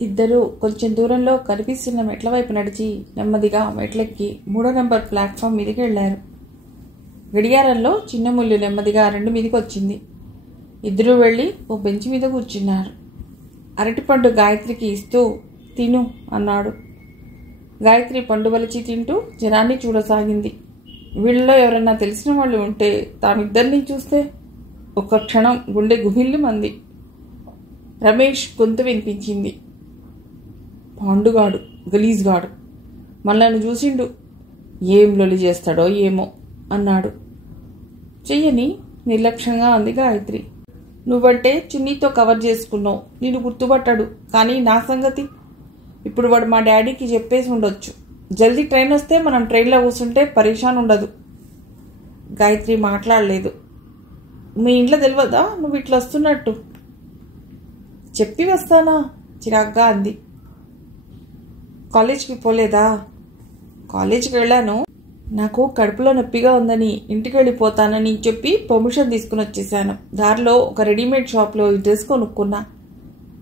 ఇద్దరూ కొంచెం దూరంలో కనిపిస్తున్న మెట్ల వైపు నడిచి నెమ్మదిగా మెట్లెక్కి 3వ నెంబర్ ప్లాట్ఫామ్ మీదకి వెళ్లారు. గడియారంలో చిన్న ముళ్ళు నెమ్మదిగా 2 మీదకి వచ్చింది. ఇద్దరూ వెళ్ళి ఓ బెంచ్ మీద కూర్చున్నారు. అరటిపండు గాయత్రికి ఇస్తూ తిను అన్నాడు. గాయత్రి పండు వలిచి తింటూ జనాన్ని చూడసాగింది. వీళ్ళలో ఎవరన్నా తెలిసిన వాళ్ళు ఉంటే తామిద్దరినీ చూస్తే ఒక్క క్షణం గుండె గుమిల్లు మంది. రమేష్ గొంతు వినిపించింది. పాండుగాడు, గలీజ్గాడు, మనల్ని చూసిండు, ఏం లొలి చేస్తాడో ఏమో అన్నాడు. చెయ్యని నిర్లక్ష్యంగా అంది గాయత్రి. నువ్వంటే చున్నీతో కవర్ చేసుకున్నావు, నేను గుర్తుపట్టాడు. కానీ నా సంగతి ఇప్పుడు వాడు మా డాడీకి చెప్పేసి ఉండొచ్చు. జల్దీ ట్రైన్ వస్తే మనం ట్రైన్లో కూర్చుంటే పరేషాన్ ఉండదు. గాయత్రి మాట్లాడలేదు. మీ ఇంట్లో తెలియదా నువ్వు ఇట్లా వస్తున్నట్టు? చెప్పి వస్తానా చిరాగ్గా అంది. కాలేజ్కి పోలేదా? కాలేజ్కి వెళ్ళాను. నాకు కడుపులో నొప్పిగా ఉందని ఇంటికి వెళ్ళిపోతానని చెప్పి పర్మిషన్ తీసుకుని వచ్చేసాను. దారిలో ఒక రెడీమేడ్ షాప్లో ఈ డ్రెస్ కొనుక్కున్నా.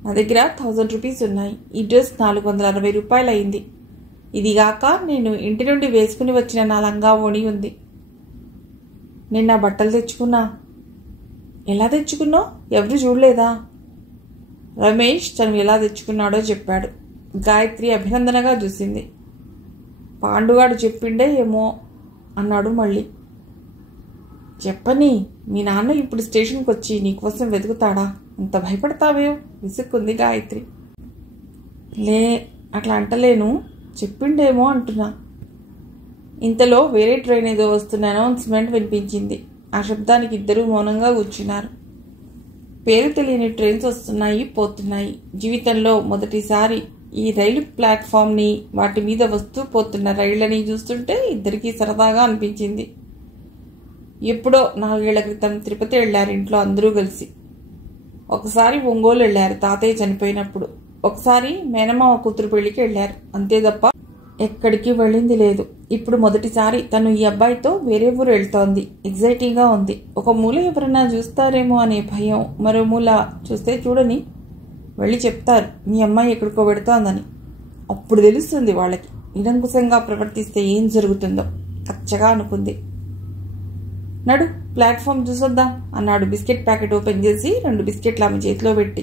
నా దగ్గర 1000 రూపీస్ ఉన్నాయి. ఈ డ్రెస్ 460 రూపాయలు అయింది. ఇదిగాక నేను ఇంటి నుండి వేసుకుని వచ్చిన నా లంగా ఓణి ఉంది. నేను నా బట్టలు తెచ్చుకున్నా. ఎలా తెచ్చుకున్నావు? ఎవరు చూడలేదా? రమేష్ తను ఎలా తెచ్చుకున్నాడో చెప్పాడు. గాయత్రి అభినందనగా చూసింది. పాండుగాడు చెప్పిండే ఏమో అన్నాడు మళ్ళీ. చెప్పని, మీ నాన్న ఇప్పుడు స్టేషన్కి వచ్చి నీకోసం వెతుకుతాడా? అంత భయపడతావేం? విసుక్కుంది గాయత్రి. లే, అట్లా అంటలేను, చెప్పిండేమో అంటున్నా. ఇంతలో వేరే ట్రైన్ ఏదో వస్తున్న అనౌన్స్మెంట్ వినిపించింది. ఆ శబ్దానికి ఇద్దరూ మౌనంగా కూర్చున్నారు. పేరు తెలియని ట్రైన్స్ వస్తున్నాయి, పోతున్నాయి. జీవితంలో మొదటిసారి ఈ రైలు ప్లాట్ఫామ్ని, వాటి మీద వస్తూ పోతున్న రైళ్లని చూస్తుంటే ఇద్దరికీ సరదాగా అనిపించింది. ఎప్పుడో 4 ఏళ్ల క్రితం తిరుపతి వెళ్లారు ఇంట్లో అందరూ కలిసి. ఒకసారి ఒంగోలు వెళ్లారు తాతయ్య చనిపోయినప్పుడు. ఒకసారి మేనమామ కూతురు పెళ్లికి వెళ్లారు. అంతే తప్ప ఎక్కడికి వెళ్ళింది లేదు. ఇప్పుడు మొదటిసారి తను ఈ అబ్బాయితో వేరే ఊరు వెళ్తోంది. ఎగ్జైటింగ్గా ఉంది. ఒక మూల ఎవరన్నా చూస్తారేమో అనే భయం, మరో మూల చూస్తే చూడని వెళ్ళి చెప్తారు మీ అమ్మాయి ఎక్కడికో పెడుతోందని. అప్పుడు తెలుస్తుంది వాళ్ళకి. నిరంకుశంగా ప్రవర్తిస్తే ఏం జరుగుతుందో కచ్చగా అనుకుంది. నడు, ప్లాట్ఫామ్ చూసొద్దాం అన్నాడు బిస్కెట్ ప్యాకెట్ ఓపెన్ చేసి 2 బిస్కెట్లు ఆమె చేతిలో పెట్టి.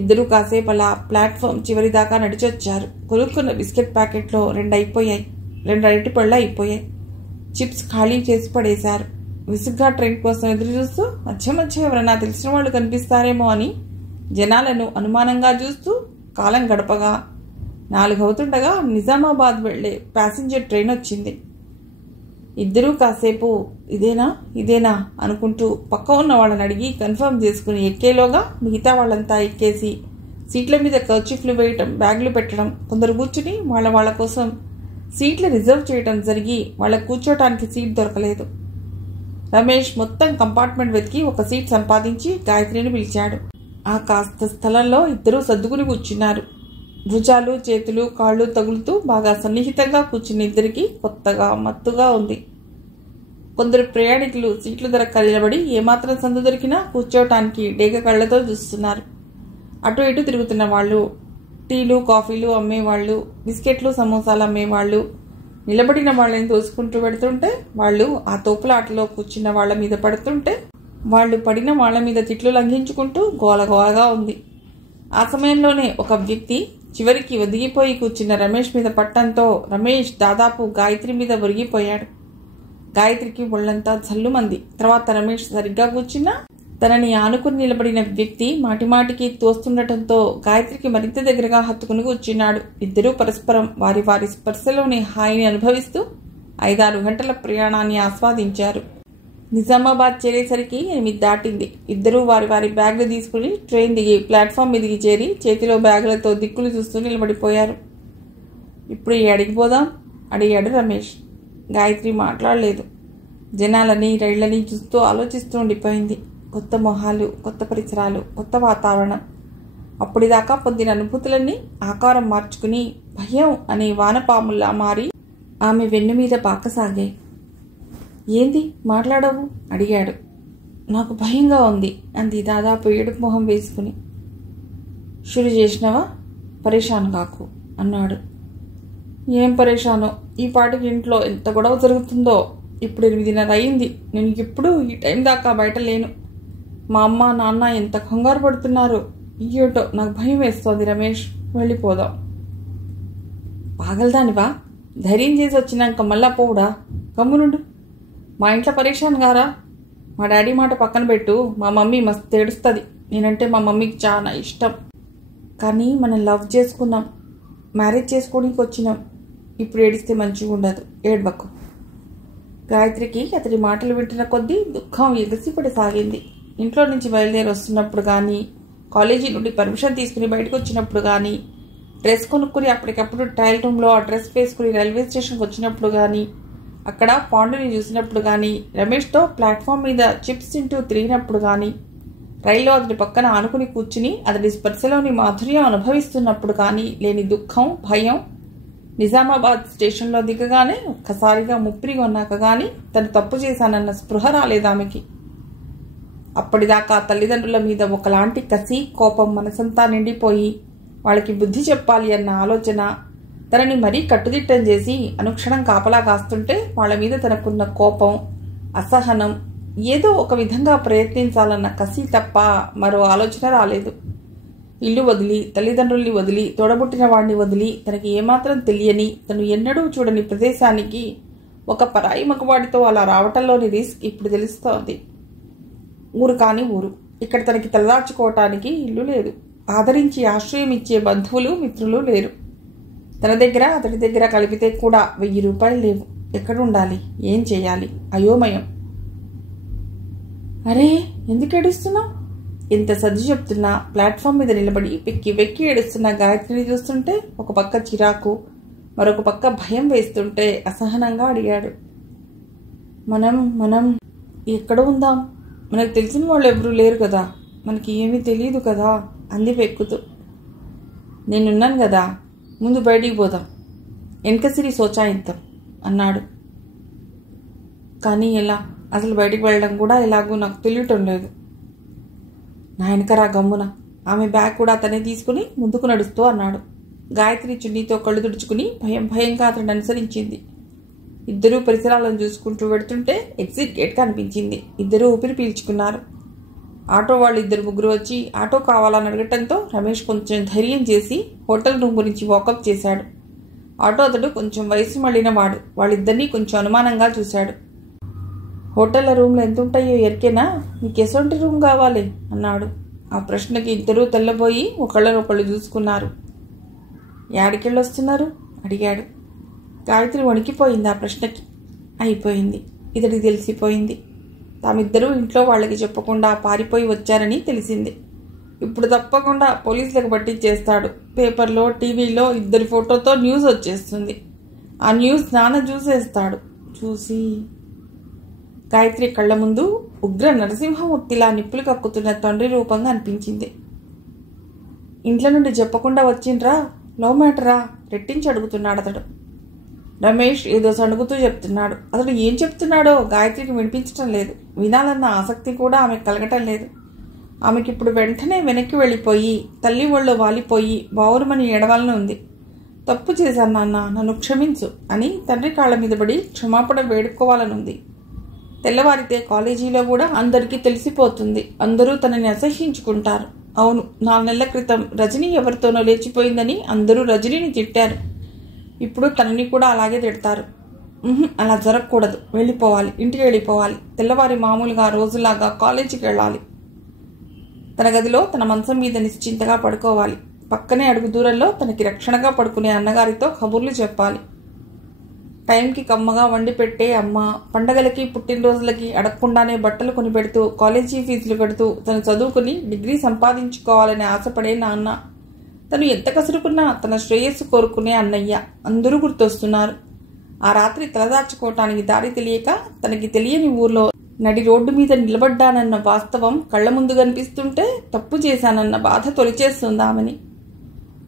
ఇద్దరూ కాసేపు అలా ప్లాట్ఫామ్ చివరి దాకా నడిచొచ్చారు. కొనుక్కున్న బిస్కెట్ ప్యాకెట్లో 2 అయిపోయాయి. 2 అరటిపళ్ళు అయిపోయాయి. చిప్స్ ఖాళీ చేసి పడేశారు. విసుగ్గా ట్రైన్ కోసం ఎదురు చూస్తూ మధ్య మధ్య ఎవరన్నా తెలిసిన వాళ్ళు కనిపిస్తారేమో అని జనాలను అనుమానంగా చూస్తూ కాలం గడపగా 4 అవుతుండగా నిజామాబాద్ వెళ్లే ప్యాసింజర్ ట్రైన్ వచ్చింది. ఇద్దరూ కాసేపు ఇదేనా అనుకుంటూ పక్క ఉన్న వాళ్ళని అడిగి కన్ఫర్మ్ చేసుకుని ఎక్కేలోగా మిగతా వాళ్ళంతా ఎక్కేసి సీట్ల మీద కర్చీఫ్లు వేయటం, బ్యాగులు పెట్టడం, కొందరు కూర్చుని వాళ్ళ కోసం సీట్లు రిజర్వ్ చేయటం జరిగి వాళ్ళకు కూర్చోటానికి సీట్ దొరకలేదు. రమేష్ మొత్తం కంపార్ట్మెంట్ వెతికి ఒక సీట్ సంపాదించి గాయత్రిని పిలిచాడు. ఆ కాస్త స్థలంలో ఇద్దరూ సర్దుకుని కూర్చున్నారు. భుజాలు, చేతులు, కాళ్ళు తగులుతూ బాగా సన్నిహితంగా కూర్చున్న ఇద్దరికి కొత్తగా, మత్తుగా ఉంది. కొందరు ప్రయాణికులు సీట్లు దొరక్క నిలబడి ఏమాత్రం సందు దొరికినా కూర్చోవటానికి డేగ కళ్లతో చూస్తున్నారు. అటు ఇటు తిరుగుతున్న వాళ్ళు, టీలు, కాఫీలు అమ్మేవాళ్ళు, బిస్కెట్లు, సమోసాలు అమ్మేవాళ్ళు నిలబడిన వాళ్ళని తోసుకుంటూ పెడుతుంటే, వాళ్ళు ఆ తోపులాటలో కూర్చున్న వాళ్ళ మీద పడుతుంటే, వాళ్ళు పడిన వాళ్ల మీద తిట్లు లంఘించుకుంటూ గోలగోలగా ఉంది. ఆ సమయంలోనే ఒక వ్యక్తి చివరికి ఒదిగిపోయి కూర్చున్న రమేష్ మీద పట్టంతో రమేష్ దాదాపు గాయత్రి మీద ఒరిగిపోయాడు. గాయత్రికి ఒళ్లంతా జల్లుమంది. తర్వాత రమేష్ సరిగ్గా కూర్చున్నా తనని ఆనుకుని నిలబడిన వ్యక్తి మాటిమాటికి తోస్తుండటంతో గాయత్రికి మరింత దగ్గరగా హత్తుకుని కూర్చున్నాడు. ఇద్దరూ పరస్పరం వారి వారి స్పర్శలోని హాయిని అనుభవిస్తూ 5-6 గంటల ప్రయాణాన్ని ఆస్వాదించారు. నిజామాబాద్ చేరేసరికి 8 దాటింది. ఇద్దరూ వారి వారి బ్యాగులు తీసుకుని ట్రైన్ దిగి ప్లాట్ఫామ్ మీదికి చేరి చేతిలో బ్యాగులతో దిక్కులు చూస్తూ నిలబడిపోయారు. ఇప్పుడు ఎడికి పోదాం అడిగాడు రమేష్. గాయత్రి మాట్లాడలేదు. జనాలని, రైళ్లని చూస్తూ ఆలోచిస్తూ ఉండిపోయింది. కొత్త మొహాలు, కొత్త పరిసరాలు, కొత్త వాతావరణం. అప్పటిదాకా పొందిన అనుభూతులన్నీ ఆకారం మార్చుకుని భయం అనే వానపాముల్లా మారి ఆమె వెన్ను మీద పాకసాగాయి. ఏంది మాట్లాడవు అడిగాడు. నాకు భయంగా ఉంది అంది దాదాపు ఏడుపు మొహం వేసుకుని. షురు చేసినవా? పరేషాన్ కాకు అన్నాడు. ఏం పరేషానో, ఈ పాటికి ఇంట్లో ఎంత గొడవ జరుగుతుందో. ఇప్పుడు 8:30 అయింది. నేను ఇప్పుడు ఈ టైం దాకా బయట లేను. మా అమ్మ నాన్న ఎంత కంగారు పడుతున్నారు. ఏటో నాకు భయం వేస్తోంది. రమేష్, వెళ్ళిపోదాం. పాగలదానివా? ధైర్యం చేసి వచ్చినాక మళ్ళా పోవుడా? గమ్మునుండు. మా ఇంట్లో పరేషాన్ గారా? మా డాడీ మాట పక్కన పెట్టు. మా మమ్మీ మస్తు ఏడుస్తుంది. నేనంటే మా మమ్మీకి చాలా ఇష్టం. కానీ మనం లవ్ చేసుకున్నాం, మ్యారేజ్ చేసుకోవడానికి వచ్చినాం. ఇప్పుడు ఏడిస్తే మంచిగా ఉండదు. ఏడ్వకు. గాయత్రికి అతడి మాటలు వింటున్న కొద్దీ దుఃఖం ఎగసిపడసాగింది. ఇంట్లో నుంచి బయలుదేరి వస్తున్నప్పుడు కానీ, కాలేజీ నుండి పర్మిషన్ తీసుకుని బయటకు వచ్చినప్పుడు కానీ, డ్రెస్ కొనుక్కుని అప్పటికప్పుడు ట్రయల్ రూమ్లో ఆ డ్రెస్ వేసుకుని రైల్వే స్టేషన్కి వచ్చినప్పుడు కానీ, అక్కడ పాండుని చూసినప్పుడు కానీ, రమేష్తో ప్లాట్ఫామ్ మీద చిప్స్ తింటూ తిరిగినప్పుడు కానీ, రైల్లో అతడి పక్కన ఆనుకుని కూర్చుని అతడి స్పర్శలోని మాధుర్యం అనుభవిస్తున్నప్పుడు కానీ లేని దుఃఖం, భయం, నిజామాబాద్ స్టేషన్లో దిగగానే ఒక్కసారిగా ముప్పిరిగా ఉన్నాక కానీ తను తప్పు చేశానన్న స్పృహ రాలేదు ఆమెకి. అప్పటిదాకా తల్లిదండ్రుల మీద ఒకలాంటి కసి, కోపం మనసంతా నిండిపోయి వాళ్ళకి బుద్ధి చెప్పాలి అన్న ఆలోచన తనని మరీ కట్టుదిట్టం చేసి అనుక్షణం కాపలా కాస్తుంటే వాళ్ళ మీద తనకున్న కోపం, అసహనం, ఏదో ఒక విధంగా ప్రయత్నించాలన్న కసి తప్ప మరో ఆలోచన రాలేదు. ఇల్లు వదిలి, తల్లిదండ్రుల్ని వదిలి, తోడబుట్టిన వాడిని వదిలి, తనకి ఏమాత్రం తెలియని, తను ఎన్నడూ చూడని ప్రదేశానికి ఒక పరాయి మగవాడితో అలా రావటంలోని రిస్క్ ఇప్పుడు తెలుస్తోంది. ఊరు కాని ఊరు. ఇక్కడ తనకి తలదాచుకోవటానికి ఇల్లు లేదు. ఆదరించి ఆశ్రయం ఇచ్చే బంధువులు, మిత్రులు లేరు. తన దగ్గర అతడి దగ్గర కలిపితే కూడా 1000 రూపాయలు లేవు. ఎక్కడుండాలి? ఏం చేయాలి? అయోమయం. అరే, ఎందుకు ఏడుస్తున్నావు? ఎంత సర్ది చెప్తున్నా ప్లాట్ఫామ్ మీద నిలబడి వెక్కి వెక్కి ఏడుస్తున్న గాయత్రిని చూస్తుంటే ఒక పక్క చిరాకు, మరొక పక్క భయం వేస్తుంటే అసహనంగా అడిగాడు. మనం ఎక్కడ ఉందాం? మనకు తెలిసిన వాళ్ళు ఎవరూ లేరు కదా, మనకి ఏమీ తెలియదు కదా అంది వెక్కుతూ. నేనున్నాను కదా, ముందు బయటికి పోదాం, వెనకసిరి సోచాయిద్దాం అన్నాడు. కానీ ఎలా? అసలు బయటికి వెళ్ళడం కూడా ఎలాగో నాకు తెలియటం లేదు. నా వెనకరా గమ్మున. ఆమె బ్యాగ్ కూడా అతనే తీసుకుని ముందుకు నడుస్తూ అన్నాడు. గాయత్రి చున్నీతో కళ్ళు తుడుచుకుని భయంగా అతను అనుసరించింది. ఇద్దరూ పరిసరాలను చూసుకుంటూ వెడుతుంటే ఎగ్జిట్ గేట్ కనిపించింది. ఇద్దరూ ఊపిరి పీల్చుకున్నారు. ఆటో వాళ్ళు 2-3 వచ్చి ఆటో కావాలని అడగటంతో రమేష్ కొంచెం ధైర్యం చేసి హోటల్ రూమ్ గురించి వాకప్ చేశాడు. ఆటో అతడు కొంచెం వయసు మళ్ళిన వాడు. వాళ్ళిద్దరినీ కొంచెం అనుమానంగా చూశాడు. హోటళ్ల రూమ్లు ఎంత ఉంటాయో ఎరికేనా? మీకు ఎసొంటి రూమ్ కావాలి అన్నాడు. ఆ ప్రశ్నకి ఇద్దరూ తెల్లబోయి ఒకళ్ళనొకళ్ళు చూసుకున్నారు. యాడికెళ్ళొస్తున్నారు అడిగాడు. గాయత్రి వణికిపోయింది ఆ ప్రశ్నకి. అయిపోయింది, ఇతడికి తెలిసిపోయింది. తామిద్దరూ ఇంట్లో వాళ్ళకి చెప్పకుండా పారిపోయి వచ్చారని తెలిసింది. ఇప్పుడు తప్పకుండా పోలీసులకు పట్టించేస్తాడు. పేపర్లో, టీవీలో ఇద్దరి ఫోటోతో న్యూస్ వచ్చేస్తుంది. ఆ న్యూస్ నాన్న చూసేస్తాడు. చూసి గాయత్రి కళ్ళ ముందు ఉగ్ర నరసింహమూర్తిలా నిప్పులు కక్కుతున్న తండ్రి రూపంగా అనిపించింది. ఇంట్లో నుండి చెప్పకుండా వచ్చిండ్రా? లవ్ మ్యాటరా? రెట్టించి అడుగుతున్నాడు అతడు. రమేష్ ఏదో సణుగుతూ చెప్తున్నాడు. అతడు ఏం చెప్తున్నాడో గాయత్రికి వినిపించటం లేదు. వినాలన్న ఆసక్తి కూడా ఆమెకు కలగటం లేదు. ఆమెకిప్పుడు వెంటనే వెనక్కి వెళ్ళిపోయి తల్లి ఒళ్ళో వాలిపోయి బావురుమని ఏడవాలని ఉంది. తప్పు చేశాను నాన్న, నన్ను క్షమించు అని తండ్రి కాళ్ల మీద పడి క్షమాపణ వేడుకోవాలనుంది. తెల్లవారితే కాలేజీలో కూడా అందరికీ తెలిసిపోతుంది. అందరూ తనని అసహ్యించుకుంటారు. అవును, 4 నెలల క్రితం రజనీ ఎవరితోనో లేచిపోయిందని అందరూ రజనీని తిట్టారు. ఇప్పుడు తనని కూడా అలాగే తిడతారు. అలా జరగకూడదు. వెళ్ళిపోవాలి, ఇంటికి వెళ్ళిపోవాలి. తెల్లవారి మామూలుగా రోజులాగా కాలేజీకి వెళ్ళాలి. తన గదిలో తన మంచం మీద నిశ్చింతగా పడుకోవాలి. పక్కనే అడుగు దూరంలో తనకి రక్షణగా పడుకునే అన్నగారితో కబుర్లు చెప్పాలి. టైంకి కమ్మగా వండి పెట్టే అమ్మ, పండగలకి పుట్టినరోజులకి అడగకుండానే బట్టలు కొనిపెడుతూ కాలేజీ ఫీజులు కడుతూ తను చదువుకుని డిగ్రీ సంపాదించుకోవాలని ఆశపడే నాన్న, తను ఎంత కసురుకున్నా తన శ్రేయస్సు కోరుకునే అన్నయ్య అందరూ గుర్తొస్తున్నారు. ఆ రాత్రి తలదాచుకోవటానికి దారి తెలియక తనకి తెలియని ఊర్లో నడి రోడ్డు మీద నిలబడ్డానన్న వాస్తవం కళ్ల ముందు కనిపిస్తుంటే తప్పు చేశానన్న బాధ తొలిచేస్తుందామని.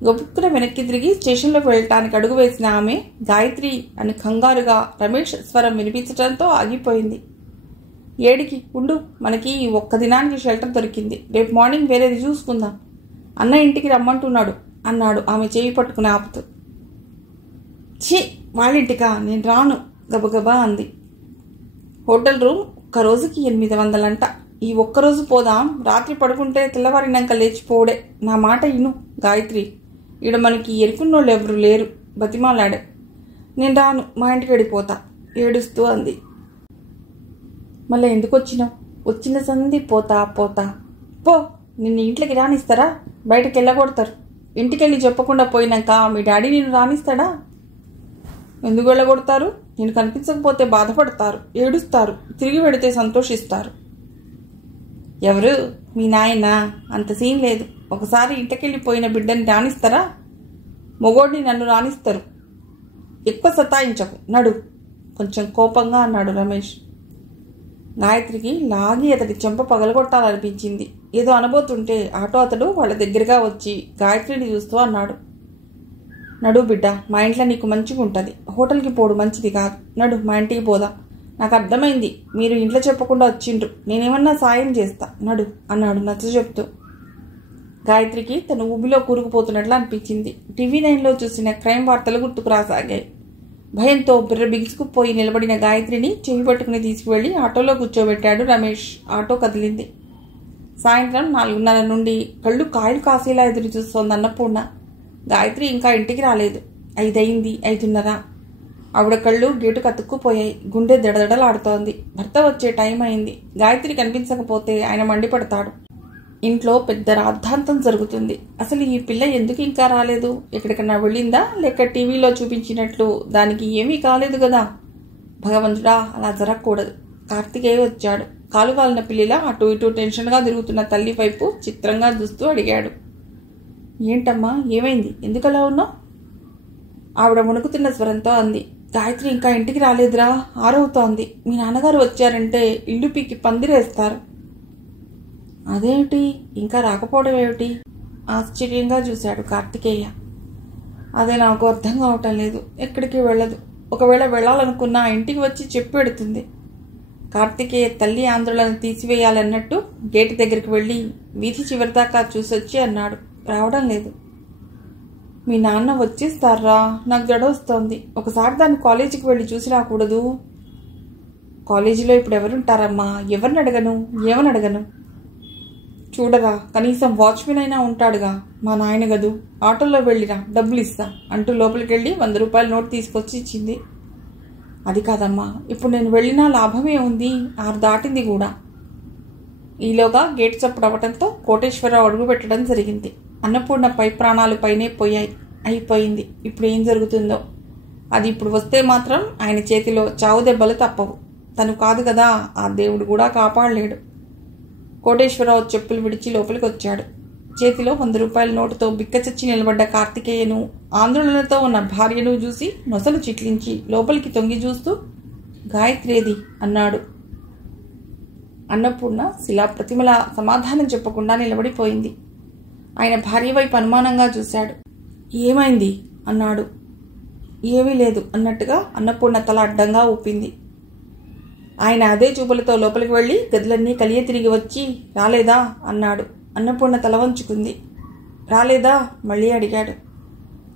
గబుక్కున వెనక్కి తిరిగి స్టేషన్లోకి వెళ్ళటానికి అడుగు వేసిన ఆమె గాయత్రి అని కంగారుగా రమేష్ స్వరం వినిపించడంతో ఆగిపోయింది. ఏడికి ఉండు, మనకి ఒక్క దినానికి షెల్టర్ దొరికింది. రేపు మార్నింగ్ వేరేది చూసుకుందాం. అన్న ఇంటికి రమ్మంటున్నాడు. అన్నాడు ఆమె చేయి పట్టుకుని ఆపుతూ. ఛీ, వాళ్ళింటికా? నేను రాను గబగబా అంది. హోటల్ రూమ్ ఒక్క రోజుకి 800 అంట. ఈ ఒక్కరోజు పోదాం, రాత్రి పడుకుంటే తెల్లవారినాక లేచిపోవడే. నా మాట ఇను గాయత్రి, ఈడ మనకి ఎరుకున్నోళ్ళు ఎవరు లేరు బతిమాలాడే. నేను రాను, మా ఇంటికి వెళ్ళిపోతా ఏడుస్తూ అంది. మళ్ళీ ఎందుకు వచ్చినావు? వచ్చిన సంది పోతా పోతా. పో, నిన్ను ఇంట్లోకి రానిస్తారా? బయటకు వెళ్ళగొడతారు. ఇంటికెళ్ళి చెప్పకుండా పోయినాక మీ డాడీ నిన్ను రానిస్తాడా? ఎందుకు వెళ్ళగొడతారు? నేను కనిపించకపోతే బాధపడతారు, ఏడుస్తారు, తిరిగి వెడితే సంతోషిస్తారు. ఎవరు? మీ నాయన? అంత సీన్ లేదు. ఒకసారి ఇంటికెళ్ళిపోయిన బిడ్డని రానిస్తారా? మొగోడిని నన్ను రానిస్తారు. ఎక్కువ సతాయించకు, నడు కొంచెం కోపంగా అన్నాడు రమేష్. గాయత్రికి లాగి అతడి చెంప పగలగొట్టాలనిపించింది. ఏదో అనబోతుంటే ఆటో అతడు వాళ్ళ దగ్గరగా వచ్చి గాయత్రిని చూస్తూ అన్నాడు. నడు బిడ్డ, మా ఇంట్లో నీకు మంచిగా ఉంటుంది. హోటల్కి పోడు మంచిది కాదు. నడు, మా ఇంటికి పోదా. నాకు అర్థమైంది, మీరు ఇంట్లో చెప్పకుండా వచ్చిండ్రు. నేనేమన్నా సాయం చేస్తా, నడు అన్నాడు నచ్చ చెప్తూ. గాయత్రికి తను ఊబిలో కూరుకుపోతున్నట్లు అనిపించింది. టీవీ 9లో చూసిన క్రైమ్ వార్తలు గుర్తుకు రాసాగాయి. భయంతో బిర్ర బిగుసుకుపోయి నిలబడిన గాయత్రిని చెవి పట్టుకుని తీసుకువెళ్లి ఆటోలో కూర్చోబెట్టాడు రమేష్. ఆటో కదిలింది. సాయంత్రం 4:30 నుండి కళ్ళు కాయలు కాసేలా ఎదురు చూస్తోంది అన్నపూర్ణ. గాయత్రి ఇంకా ఇంటికి రాలేదు. 5 అయింది, 5:30. ఆవిడ కళ్ళు గేటు కతుక్కుపోయాయి. గుండె దడదడలాడుతోంది. భర్త వచ్చే టైం అయింది. గాయత్రి కనిపించకపోతే ఆయన మండిపడతాడు. ఇంట్లో పెద్ద రాద్ధాంతం జరుగుతుంది. అసలు ఈ పిల్ల ఎందుకు ఇంకా రాలేదు? ఎక్కడికన్నా వెళ్ళిందా? లేక టీవీలో చూపించినట్లు దానికి ఏమీ కాలేదు కదా. భగవంతుడా, అలా జరగకూడదు. కార్తికేయ వచ్చాడు. కాలుగాలిన పిల్లిలా అటు ఇటు టెన్షన్గా తిరుగుతున్న తల్లి వైపు చిత్రంగా చూస్తూ అడిగాడు. ఏంటమ్మా, ఏమైంది? ఎందుకలా ఉన్నావు? ఆవిడ వణుకుతున్న స్వరంతో అంది. గాయత్రి ఇంకా ఇంటికి రాలేదురా, 6 అవుతోంది. మీ నాన్నగారు వచ్చారంటే ఇల్లు పీకి పందిరేస్తారు. అదేమిటి, ఇంకా రాకపోవడం ఏమిటి? ఆశ్చర్యంగా చూశాడు కార్తికేయ. అదే నాకు అర్థం కావటం లేదు. ఎక్కడికి వెళ్ళదు. ఒకవేళ వెళ్ళాలనుకున్నా ఇంటికి వచ్చి చెప్పి పెడుతుంది. కార్తికేయ తల్లి ఆందోళన తీసివేయాలన్నట్టు గేటు దగ్గరికి వెళ్ళి వీధి చివరిదాకా చూసొచ్చి అన్నాడు. రావడం లేదు. మీ నాన్న వచ్చేస్తారా? నాకు గడవస్తోంది. ఒకసారి దాన్ని కాలేజీకి వెళ్ళి చూసి రాకూడదు? కాలేజీలో ఇప్పుడు ఎవరుంటారమ్మా? ఎవరిని అడగను, ఏమని అడగను? చూడరా, కనీసం వాచ్మెన్ అయినా ఉంటాడుగా. మా నాయన గదు. ఆటోలో వెళ్ళిరా, డబ్బులు ఇస్తా అంటూ లోపలికి వెళ్ళి 100 రూపాయల నోట్ తీసుకొచ్చి ఇచ్చింది. అది కాదమ్మా, ఇప్పుడు నేను వెళ్ళినా లాభమే ఉంది. 6 దాటింది కూడా. ఈలోగా గేట్ చప్పుడు అవ్వటంతో కోటేశ్వరరావు అడుగు పెట్టడం జరిగింది. అన్నపూర్ణ పై ప్రాణాలు పైనే పోయాయి. అయిపోయింది. ఇప్పుడు ఏం జరుగుతుందో. అది ఇప్పుడు వస్తే మాత్రం ఆయన చేతిలో చావు దెబ్బలు తప్పవు. తను కాదు కదా, ఆ దేవుడు కూడా కాపాడలేడు. కోటేశ్వరరావు చెప్పులు విడిచి లోపలికి వచ్చాడు. చేతిలో 100 రూపాయల నోటుతో బిక్కచచ్చి నిలబడ్డ కార్తికేయను, ఆందోళనతో ఉన్న భార్యను చూసి నొసలు చిట్లించి లోపలికి తొంగి చూస్తూ గాయత్రేది అన్నాడు. అన్నపూర్ణ శిలా ప్రతిమల సమాధానం చెప్పకుండా నిలబడిపోయింది. ఆయన భార్య వైపు అనుమానంగా చూశాడు. ఏమైంది అన్నాడు. ఏమీ లేదు అన్నట్టుగా అన్నపూర్ణ తల అడ్డంగా ఊపింది. ఆయన అదే చూపులతో లోపలికి వెళ్ళి గదులన్నీ కలియ తిరిగి వచ్చి రాలేదా అన్నాడు. అన్నపూర్ణ తల వంచుకుంది. రాలేదా మళ్ళీ అడిగాడు.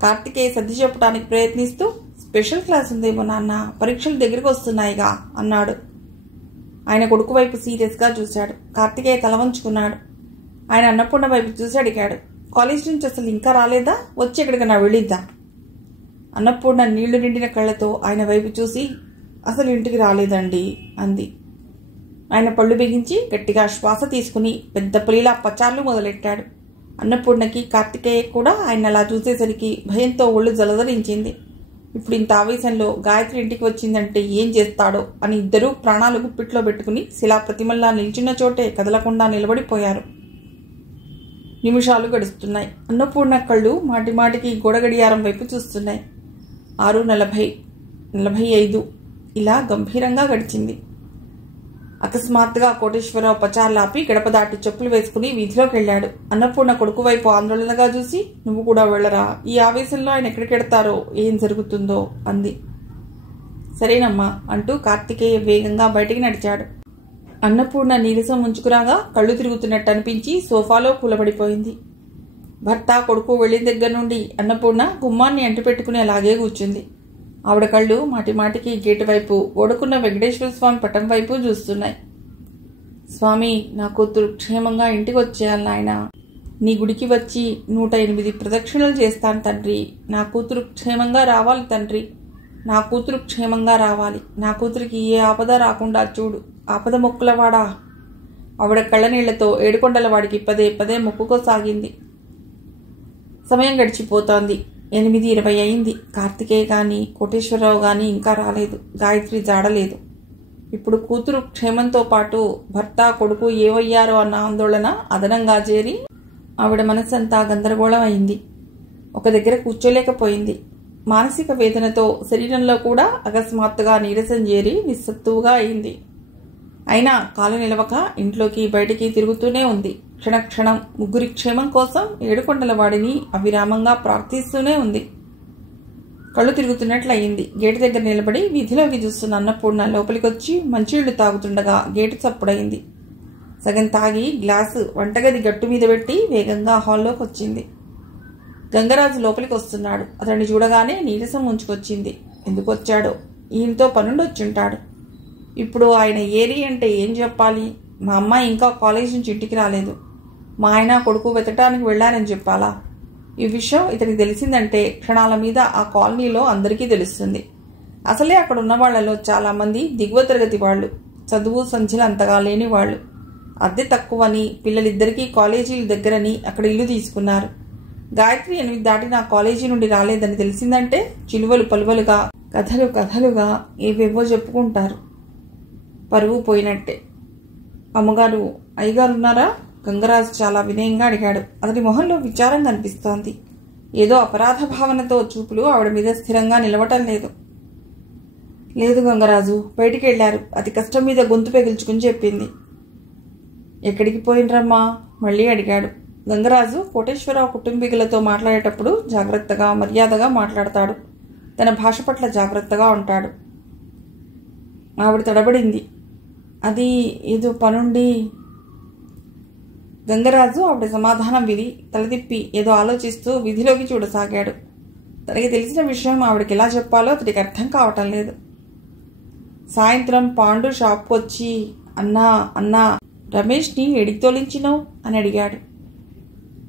కార్తికేయ సర్ది చెప్పడానికి ప్రయత్నిస్తూ స్పెషల్ క్లాస్ ఉందేమో నాన్న, పరీక్షలు దగ్గరికి వస్తున్నాయిగా అన్నాడు. ఆయన కొడుకు వైపు సీరియస్గా చూశాడు. కార్తికేయ తల వంచుకున్నాడు. ఆయన అన్నపూర్ణ వైపు చూసి అడిగాడు. కాలేజ్ నుంచి అసలు ఇంకా రాలేదా? వచ్చి ఎక్కడికన్నా వెళ్ళిద్దా? అన్నపూర్ణ నీళ్లు నిండిన కళ్ళతో ఆయన వైపు చూసి అసలు ఇంటికి రాలేదండి అంది. ఆయన పళ్ళు బిగించి గట్టిగా శ్వాస తీసుకుని పెద్ద పులిలా పచార్లు మొదలెట్టాడు. అన్నపూర్ణకి కార్తికేయ కూడా ఆయన అలా చూసేసరికి భయంతో ఒళ్ళు జలదరించింది. ఇప్పుడు ఇంత ఆవేశంలో గాయత్రి ఇంటికి వచ్చిందంటే ఏం చేస్తాడో అని ఇద్దరూ ప్రాణాలు గుప్పిట్లో పెట్టుకుని శిలా ప్రతిమల్లా నిల్చున్న చోటే కదలకుండా నిలబడిపోయారు. నిమిషాలు గడుస్తున్నాయి. అన్నపూర్ణ కళ్ళు మాటిమాటికి గోడ గడియారం వైపు చూస్తున్నాయి. 6:40, 45 ఇలా గంభీరంగా గడిచింది. అకస్మాత్తుగా కోటేశ్వరరావు పచార్లాపి గడప దాటి చెప్పులు వేసుకుని వీధిలోకి వెళ్ళాడు. అన్నపూర్ణ కొడుకు వైపు ఆందోళనగా చూసి నువ్వు కూడా వెళ్ళరా, ఈ ఆవేశంలో ఆయన ఎక్కడికెడతారో, ఏం జరుగుతుందో అంది. సరేనమ్మా అంటూ కార్తికేయ వేగంగా బయటికి నడిచాడు. అన్నపూర్ణ నీరసం ముంచుకురాగా కళ్ళు తిరుగుతున్నట్టు అనిపించి సోఫాలో కూలబడిపోయింది. భర్త కొడుకు వెళ్ళిన దగ్గర నుండి అన్నపూర్ణ గుమ్మాన్ని అంటిపెట్టుకుని అలాగే కూర్చుంది. ఆవిడ కళ్ళు మాటిమాటికి గేటు వైపు, ఓడుకున్న వెంకటేశ్వర స్వామి పటం వైపు చూస్తున్నాయి. స్వామి, నా కూతురు క్షేమంగా ఇంటికి వచ్చేయాలి నాయన. నీ గుడికి వచ్చి 108 ప్రదక్షిణలు చేస్తాను తండ్రి. నా కూతురు క్షేమంగా రావాలి తండ్రి. నా కూతురు క్షేమంగా రావాలి. నా కూతురికి ఏ ఆపద రాకుండా చూడు. ఆపద మొక్కులవాడా. ఆవిడ కళ్ళనీళ్లతో ఏడుకొండలవాడికి పదే పదే మొక్కుకోసాగింది. సమయం గడిచిపోతోంది. 8:20 అయింది. కార్తికేయ గాని కోటేశ్వరరావు గాని ఇంకా రాలేదు. గాయత్రి జాడలేదు. ఇప్పుడు కూతురు క్షేమంతో పాటు భర్త కొడుకు ఏవయ్యారో అన్న ఆందోళన అదనంగా చేరి ఆవిడ మనసంతా గందరగోళం అయింది. ఒక దగ్గర కూర్చోలేకపోయింది. మానసిక వేదనతో శరీరంలో కూడా అకస్మాత్తుగా నీరసం చేరి నిస్సత్తువుగా అయింది. అయినా కాలు నిలవక ఇంట్లోకి బయటికి తిరుగుతూనే ఉంది. క్షణక్షణం ముగ్గురి క్షేమం కోసం ఏడుకొండలవాడిని అవిరామంగా ప్రార్థిస్తూనే ఉంది. కళ్ళు తిరుగుతున్నట్లయింది. గేటు దగ్గర నిలబడి వీధిలోకి చూస్తున్న అన్నపూర్ణ లోపలికొచ్చి మంచినీళ్లు తాగుతుండగా గేటు చప్పుడైంది. సగం తాగి గ్లాసు వంటగది గట్టు మీద పెట్టి వేగంగా హాల్లోకి వచ్చింది. గంగరాజు లోపలికి వస్తున్నాడు. అతన్ని చూడగానే నీరసం ఉంచుకొచ్చింది. ఎందుకు వచ్చాడో, ఈయనతో పనుండొచ్చుంటాడు. ఇప్పుడు ఆయన ఏరి అంటే ఏం చెప్పాలి? మా అమ్మాయి ఇంకా కాలేజ్ నుంచి ఇంటికి రాలేదు, మా ఆయన కొడుకు వెతకడానికి వెళ్లారని చెప్పాలా? ఈ విషయం ఇతనికి తెలిసిందంటే క్షణాల మీద ఆ కాలనీలో అందరికీ తెలుస్తుంది. అసలే అక్కడ ఉన్న వాళ్లలో చాలా మంది దిగువ తరగతి వాళ్లు, చదువు సంధ్యలు అంతగా లేని వాళ్లు. అద్దె తక్కువని, పిల్లలిద్దరికీ కాలేజీలు దగ్గరని అక్కడ ఇల్లు తీసుకున్నారు. గాయత్రి 8 దాటిన కాలేజీ నుండి రాలేదని తెలిసిందంటే చిలువలు పలువలుగా, కథలు కథలుగా ఏవేవో చెప్పుకుంటారు. పరువు పోయినట్టే. అమ్మగారు, అయ్యగారున్నారా? గంగరాజు చాలా వినయంగా అడిగాడు. అతని మొహంలో విచారం కనిపిస్తోంది. ఏదో అపరాధ భావనతో చూపులు ఆవిడ మీద స్థిరంగా నిలవటం లేదు. లేదు గంగరాజు, బయటికి వెళ్లారు. అతి కష్టం మీద గొంతు పెగిల్చుకుని చెప్పింది. ఎక్కడికి పోయినరమ్మా? మళ్ళీ అడిగాడు. గంగరాజు కోటేశ్వరరావు కుటుంబీకులతో మాట్లాడేటప్పుడు జాగ్రత్తగా మర్యాదగా మాట్లాడతాడు. తన భాష పట్ల జాగ్రత్తగా ఉంటాడు. ఆవిడ తడబడింది. అది ఏదో పనుండి. గంగరాజు ఆవిడ సమాధానం విని తలదిప్పి ఏదో ఆలోచిస్తూ వీధిలోకి చూడసాగాడు. తనకి తెలిసిన విషయం ఆవిడకి ఎలా చెప్పాలో అతడికి అర్థం కావటం లేదు. సాయంత్రం పాండు షాప్కు వచ్చి అన్నా రమేష్ని ఎడికి తోలించినావు అని అడిగాడు.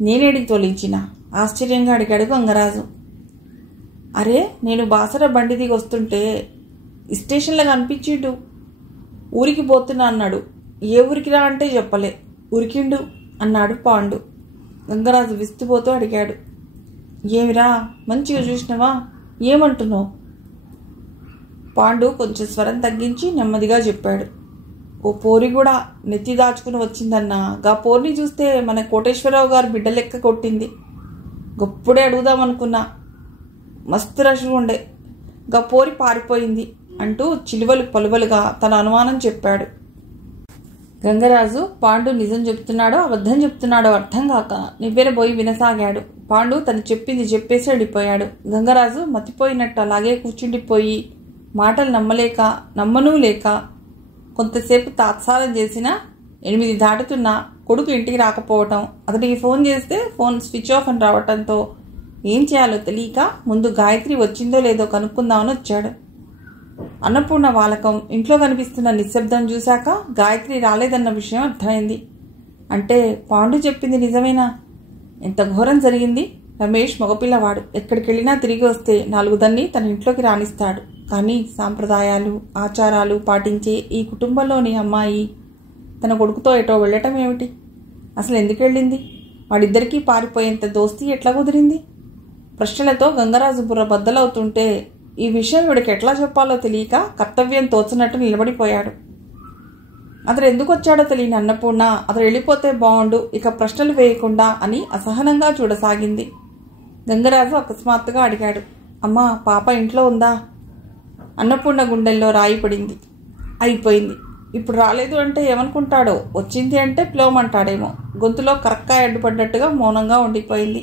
నేనేడికి తోలించినా? ఆశ్చర్యంగా అడిగాడు గంగరాజు. అరే, నేను బాసర బండి దిగి వస్తుంటే స్టేషన్లో కనిపించిండు. ఊరికి పోతున్నా అన్నాడు. ఏ ఊరికి రా అంటే చెప్పలే, ఉరికిండు అన్నాడు పాండు. గంగరాజు విస్తుపోతూ అడిగాడు. ఏమిరా, మంచిగా చూసినవా? ఏమంటున్నావు? పాండు కొంచెం స్వరం తగ్గించి నెమ్మదిగా చెప్పాడు. ఓ పోరి కూడా నెత్తి దాచుకుని వచ్చిందన్నా. గా పోరిని చూస్తే మన కోటేశ్వరరావు గారు బిడ్డ లెక్క కొట్టింది. గొప్పుడే అడుగుదామనుకున్నా, మస్తు రష్ ఉండే. గా పోరి పారిపోయింది అంటూ చిలువలు పలువలుగా తన అనుమానం చెప్పాడు. గంగరాజు పాండు నిజం చెప్తున్నాడో అబద్ధం చెప్తున్నాడో అర్థం కాక నివ్వెరబోయి వినసాగాడు. పాండు తను చెప్పింది చెప్పేసి వెళ్ళిపోయాడు. గంగరాజు మతిపోయినట్టు అలాగే కూర్చుండిపోయి మాటలు నమ్మనూ లేక కొంతసేపు తాత్సారం చేసినా 8 దాటుతున్నా కొడుకు ఇంటికి రాకపోవటం, అతడికి ఫోన్ చేస్తే ఫోన్ స్విచ్ ఆఫ్ అని రావటంతో ఏం చేయాలో తెలియక ముందు గాయత్రి వచ్చిందో లేదో కనుక్కుందామని వచ్చాడు. అన్నపూర్ణ వాలకం, ఇంట్లో కనిపిస్తున్న నిశ్శబ్దం చూశాక గాయత్రి రాలేదన్న విషయం అర్థమైంది. అంటే పాండు చెప్పింది నిజమేనా? ఎంత ఘోరం జరిగింది. రమేష్ మగపిల్లవాడు. ఎక్కడికెళ్ళినా తిరిగి వస్తే 4 దన్ని తన ఇంట్లోకి రాణిస్తాడు. కానీ సాంప్రదాయాలు ఆచారాలు పాటించే ఈ కుటుంబంలోని అమ్మాయి తన కొడుకుతో ఎటో వెళ్ళటం ఏమిటి? అసలు ఎందుకు వెళ్ళింది? వాడిద్దరికీ పారిపోయేంత దోస్తీ ఎట్లా కుదిరింది? ప్రశ్నలతో గంగరాజు బుర్ర బద్దలవుతుంటే ఈ విషయం వీడికి ఎట్లా చెప్పాలో తెలియక కర్తవ్యం తోచనట్టు నిలబడిపోయాడు. అతడు ఎందుకు వచ్చాడో తెలియని అన్నపూర్ణ అతడు వెళ్ళిపోతే బాగుండు, ఇక ప్రశ్నలు వేయకుండా అని అసహనంగా చూడసాగింది. గంగరాజు అకస్మాత్తుగా అడిగాడు. అమ్మా, పాప ఇంట్లో ఉందా? అన్నపూర్ణ గుండెల్లో రాయి పడింది. అయిపోయింది. ఇప్పుడు రాలేదు అంటే ఏమనుకుంటాడో, వచ్చింది అంటే పిలవమంటాడేమో. గొంతులో కరక్కాయ అడ్డుపడ్డట్టుగా మౌనంగా ఉండిపోయింది.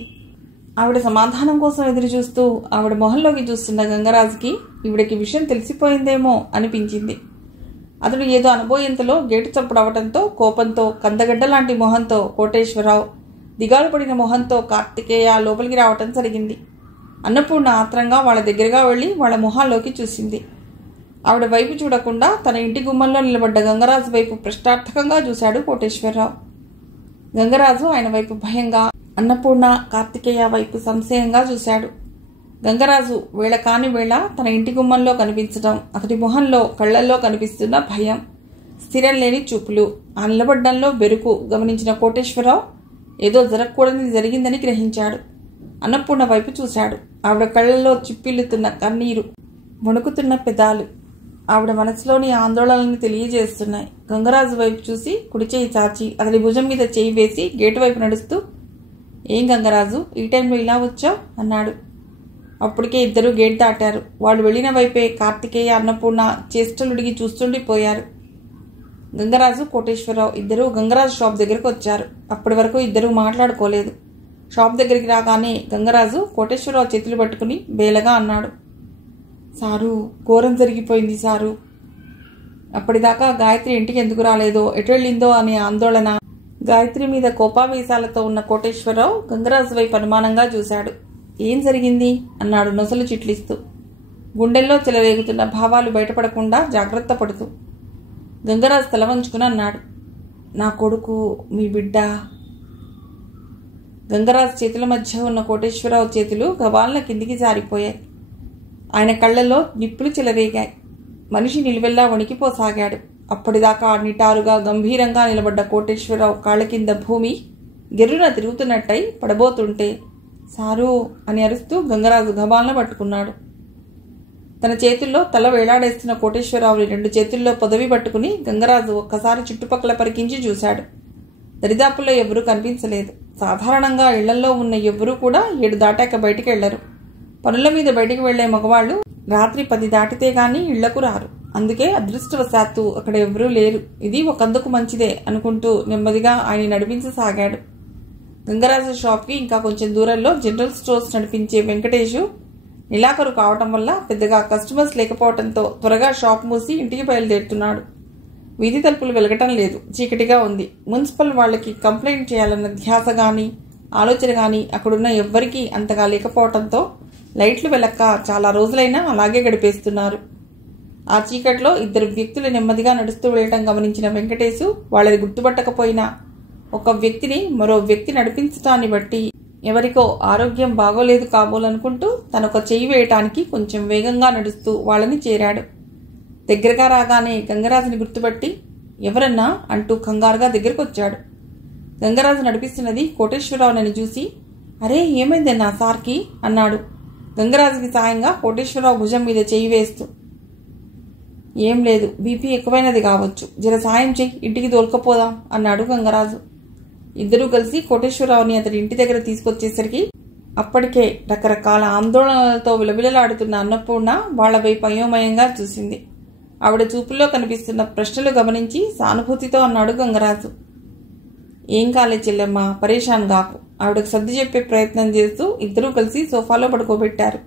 ఆవిడ సమాధానం కోసం ఎదురు చూస్తూ ఆవిడ మొహంలోకి చూస్తున్న గంగరాజుకి ఈవిడకి విషయం తెలిసిపోయిందేమో అనిపించింది. అతడు ఏదో అనుభోయంతలో గేటు చప్పుడు అవటంతో కోపంతో కందగడ్డ లాంటి మొహంతో కోటేశ్వరరావు దిగాలు పడిన మొహంతో కార్తికేయ లోపలికి రావటం జరిగింది. అన్నపూర్ణ ఆత్రంగా వాళ్ళ దగ్గరగా వెళ్ళి వాళ్ళ మొహాల్లోకి చూసింది. ఆవిడ వైపు చూడకుండా తన ఇంటి గుమ్మంలో నిలబడ్డ గంగరాజు వైపు ప్రశ్నార్థకంగా చూశాడు కోటేశ్వరరావు. గంగరాజు ఆయన వైపు భయంగా, అన్నపూర్ణ కార్తికేయ వైపు సంశయంగా చూశాడు. గంగరాజు వేళ కాని వేళ తన ఇంటి గుమ్మంలో కనిపించడం, అతడి మొహంలో కళ్లల్లో కనిపిస్తున్న భయం, స్థిరం లేని చూపులు, ఆ నిలబడ్డంలో బెరుకు గమనించిన కోటేశ్వరరావు ఏదో జరగకూడని జరిగిందని గ్రహించాడు. అన్నపూర్ణ వైపు చూశాడు. ఆవిడ కళ్లలో చిప్పిల్లుతున్న కన్నీరు, వణుకుతున్న పెదాలు ఆవిడ మనసులోని ఆందోళనని తెలియజేస్తున్నాయి. గంగరాజు వైపు చూసి కుడి చేయి చాచి అతడి భుజం మీద చేయి వేసి గేటు వైపు నడుస్తూ, ఏం గంగరాజు, ఈ టైంలో ఇలా వచ్చావు అన్నాడు. అప్పటికే ఇద్దరు గేట్ దాటారు. వాళ్ళు వెళ్లిన వైపే కార్తికేయ, అన్నపూర్ణ చేష్టలుడిగి చూస్తుండిపోయారు. గంగరాజు, కోటేశ్వరరావు ఇద్దరూ గంగరాజు షాప్ దగ్గరకు వచ్చారు. అప్పటి వరకు ఇద్దరూ మాట్లాడుకోలేదు. షాప్ దగ్గరికి రాగానే గంగరాజు కోటేశ్వరరావు చేతులు పట్టుకుని బేలగా అన్నాడు, సారు, ఘోరం జరిగిపోయింది సారు. అప్పటిదాకా గాయత్రి ఇంటికి ఎందుకు రాలేదో, ఎటు వెళ్ళిందో అనే ఆందోళన, గాయత్రి మీద కోపావేశాలతో ఉన్న కోటేశ్వరరావు గంగరాజు వైపు అనుమానంగా చూశాడు. ఏం జరిగింది అన్నాడు నొసలు చిట్లిస్తూ, గుండెల్లో చెలరేగుతున్న భావాలు బయటపడకుండా జాగ్రత్త పడుతూ. గంగరాజు తల వంచుకుని అన్నాడు, నా కొడుకు, మీ బిడ్డ. గంగరాజు చేతుల మధ్య ఉన్న కోటేశ్వరరావు చేతులు గవాళ్ళ కిందికి జారిపోయాయి. ఆయన కళ్లలో నిప్పులు చెలరేగాయి. మనిషి నిలువెల్లా వణికిపోసాగాడు. అప్పటిదాకా నిటారుగా గంభీరంగా నిలబడ్డ కోటేశ్వరరావు కాళ్ల కింద భూమి గిర్రున తిరుగుతున్నట్టయి పడబోతుంటే, సారు అని అరుస్తూ గంగరాజు గబాలను పట్టుకున్నాడు. తన చేతుల్లో తల వేలాడేస్తున్న కోటేశ్వరరావుని రెండు చేతుల్లో పొదవి పట్టుకుని గంగరాజు ఒక్కసారి చుట్టుపక్కల పరికించి చూశాడు. దరిదాపుల్లో ఎవరూ కనిపించలేదు. సాధారణంగా ఇళ్లలో ఉన్న ఎవ్వరూ కూడా 7 దాటాక బయటికి వెళ్లరు. పనుల మీద బయటికి వెళ్లే మగవాళ్లు రాత్రి 10 దాటితే గాని ఇళ్లకు రారు. అందుకే అదృష్టవశాత్తు అక్కడ ఎవరూ లేరు. ఇది ఒకందుకు మంచిదే అనుకుంటూ నెమ్మదిగా ఆయన నడిపించసాగాడు. గంగరాజు షాప్కి ఇంకా కొంచెం దూరంలో జనరల్ స్టోర్స్ నడిపించే వెంకటేషు నిలాఖరు కావటం వల్ల పెద్దగా కస్టమర్స్ లేకపోవడంతో త్వరగా షాప్ మూసి ఇంటికి బయలుదేరుతున్నాడు. వీధి తలుపులు వెలగటం లేదు, చీకటిగా ఉంది. మున్సిపల్ వాళ్ళకి కంప్లైంట్ చేయాలన్న ధ్యాస గాని ఆలోచన గాని అక్కడున్న ఎవ్వరికీ అంతగా లేకపోవడంతో లైట్లు వెలక్క చాలా రోజులైనా అలాగే గడిపేస్తున్నారు. ఆ చీకట్లో 2 వ్యక్తులు నెమ్మదిగా నడుస్తూ వెళ్లటం గమనించిన వెంకటేశు వాళ్ళని గుర్తుపట్టకపోయినా ఒక వ్యక్తిని మరో వ్యక్తి నడిపించటాన్ని బట్టి ఎవరికో ఆరోగ్యం బాగోలేదు కాబోలనుకుంటూ తనొక చెయ్యి వేయటానికి కొంచెం వేగంగా నడుస్తూ వాళ్ళని చేరాడు. దగ్గరగా రాగానే గంగరాజుని గుర్తుపట్టి, ఎవరన్నా అంటూ కంగారుగా దగ్గరకొచ్చాడు. గంగరాజు నడిపిస్తున్నది కోటేశ్వరరావునని చూసి, అరే ఏమైందన్నా సార్కి అన్నాడు. గంగరాజుకి సాయంగా కోటేశ్వరరావు భుజం మీద చెయ్యి వేస్తూ, ఏం లేదు, బీపీ ఎక్కువైనది కావచ్చు, జర సాయం చెయ్యి, ఇంటికి తోలుకపోదాం అన్నాడు గంగరాజు. ఇద్దరూ కలిసి కోటేశ్వరరావుని అతడి ఇంటి దగ్గర తీసుకొచ్చేసరికి అప్పటికే రకరకాల ఆందోళనలతో విలవిలలాడుతున్న అన్నపూర్ణ వాళ్ల వైపు అయోమయంగా చూసింది. ఆవిడ చూపుల్లో కనిపిస్తున్న ప్రశ్నలు గమనించి సానుభూతితో అన్నాడు గంగరాజు, ఏం కాలే చెల్లెమ్మ, పరేషాన్ గాకు. ఆవిడకు సర్ది చెప్పే ప్రయత్నం చేస్తూ ఇద్దరూ కలిసి సోఫాలో పడుకోబెట్టారు.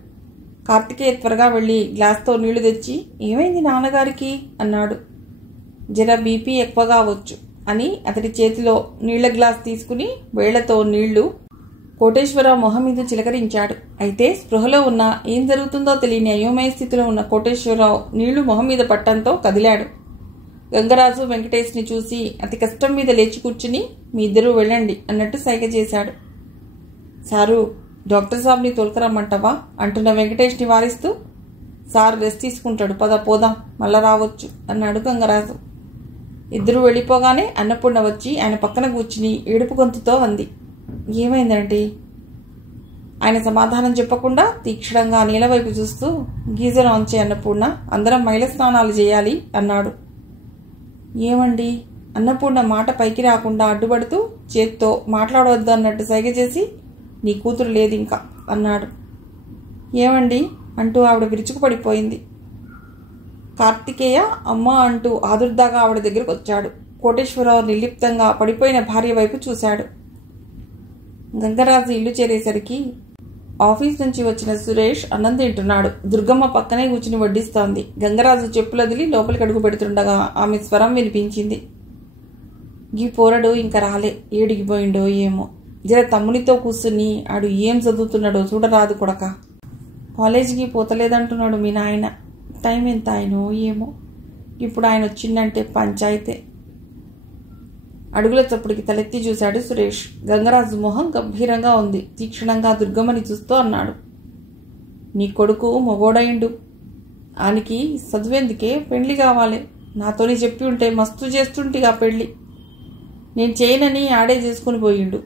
కార్తికేయ త్వరగా వెళ్లి గ్లాస్తో నీళ్లు తెచ్చి, ఏమైంది నాన్నగారికి అన్నాడు. జర బీపీ ఎక్కువగా వచ్చు అని అతడి చేతిలో నీళ్ల గ్లాస్ తీసుకుని వేళ్లతో నీళ్లు కోటేశ్వరరావు మొహం మీద చిలకరించాడు. అయితే స్పృహలో ఉన్న ఏం జరుగుతుందో తెలియని అయోమయ స్థితిలో ఉన్న కోటేశ్వరరావు నీళ్లు మొహం మీద పట్టంతో కదిలాడు. గంగరాజు వెంకటేష్ని చూసి అతి కష్టం మీద లేచి కూర్చుని, మీ ఇద్దరూ వెళ్ళండి అన్నట్టు సైగ చేశాడు. సారు, డాక్టర్ సాబ్ని తోలుకరమ్మంటావా అంటున్న వెంకటేష్ని వారిస్తూ, సార్ రెస్ట్ తీసుకుంటాడు, పద పోదాం, మళ్ళా రావచ్చు అన్నాడు గంగరాజు. ఇద్దరూ వెళ్ళిపోగానే అన్నపూర్ణ వచ్చి ఆయన పక్కన కూర్చుని ఏడుపు గొంతుతో అంది, ఏమైందండి? ఆయన సమాధానం చెప్పకుండా తీక్షణంగా నీళ్ళ వైపు చూస్తూ, గీజర్ ఆన్ చేయి అన్నపూర్ణ, అందరం మైల స్నానాలు చేయాలి అన్నాడు. ఏమండి? అన్నపూర్ణ మాట పైకి రాకుండా అడ్డుపడుతూ చేత్తో మాట్లాడవద్దు అన్నట్టు సైగ చేసి, నీ కూతురు లేదు ఇంకా అన్నాడు. ఏమండి అంటూ ఆవిడ విరుచుకుపడిపోయింది. కార్తికేయ అమ్మ అంటూ ఆదుర్దాగా ఆవిడ దగ్గరకు వచ్చాడు. కోటేశ్వరరావు నిర్లిప్తంగా పడిపోయిన భార్య వైపు చూశాడు. గంగరాజు ఇల్లు చేరేసరికి ఆఫీస్ నుంచి వచ్చిన సురేష్ అన్నం తింటున్నాడు. దుర్గమ్మ పక్కనే కూర్చుని వడ్డిస్తోంది. గంగరాజు చెప్పులదిలి లోపలికి అడుగు పెడుతుండగా ఆమె స్వరం వినిపించింది. గీ పోరడు ఇంకా రాలే, ఏడికి పోయిండో ఏమో. జర తమ్మునితో కూర్చుని ఆడు ఏం చదువుతున్నాడో చూడరాదు కొడక. కాలేజీకి పోతలేదంటున్నాడు మీ నాయన. టైం ఎంత ఆయనో ఏమో. ఇప్పుడు ఆయన వచ్చిందంటే పంచాయితే. అడుగుల చప్పుడికి తలెత్తి చూశాడు సురేష్. గంగరాజు మొహం గంభీరంగా ఉంది. తీక్షణంగా దుర్గమ్మని చూస్తూ అన్నాడు, నీ కొడుకు మొగోడయిండు. ఆయనకి చదువేందుకే పెళ్లి కావాలి. నాతోని చెప్పి ఉంటే మస్తు చేస్తుంటిగా పెళ్లి. నేను చేయనని ఆడే చేసుకుని పోయిండు.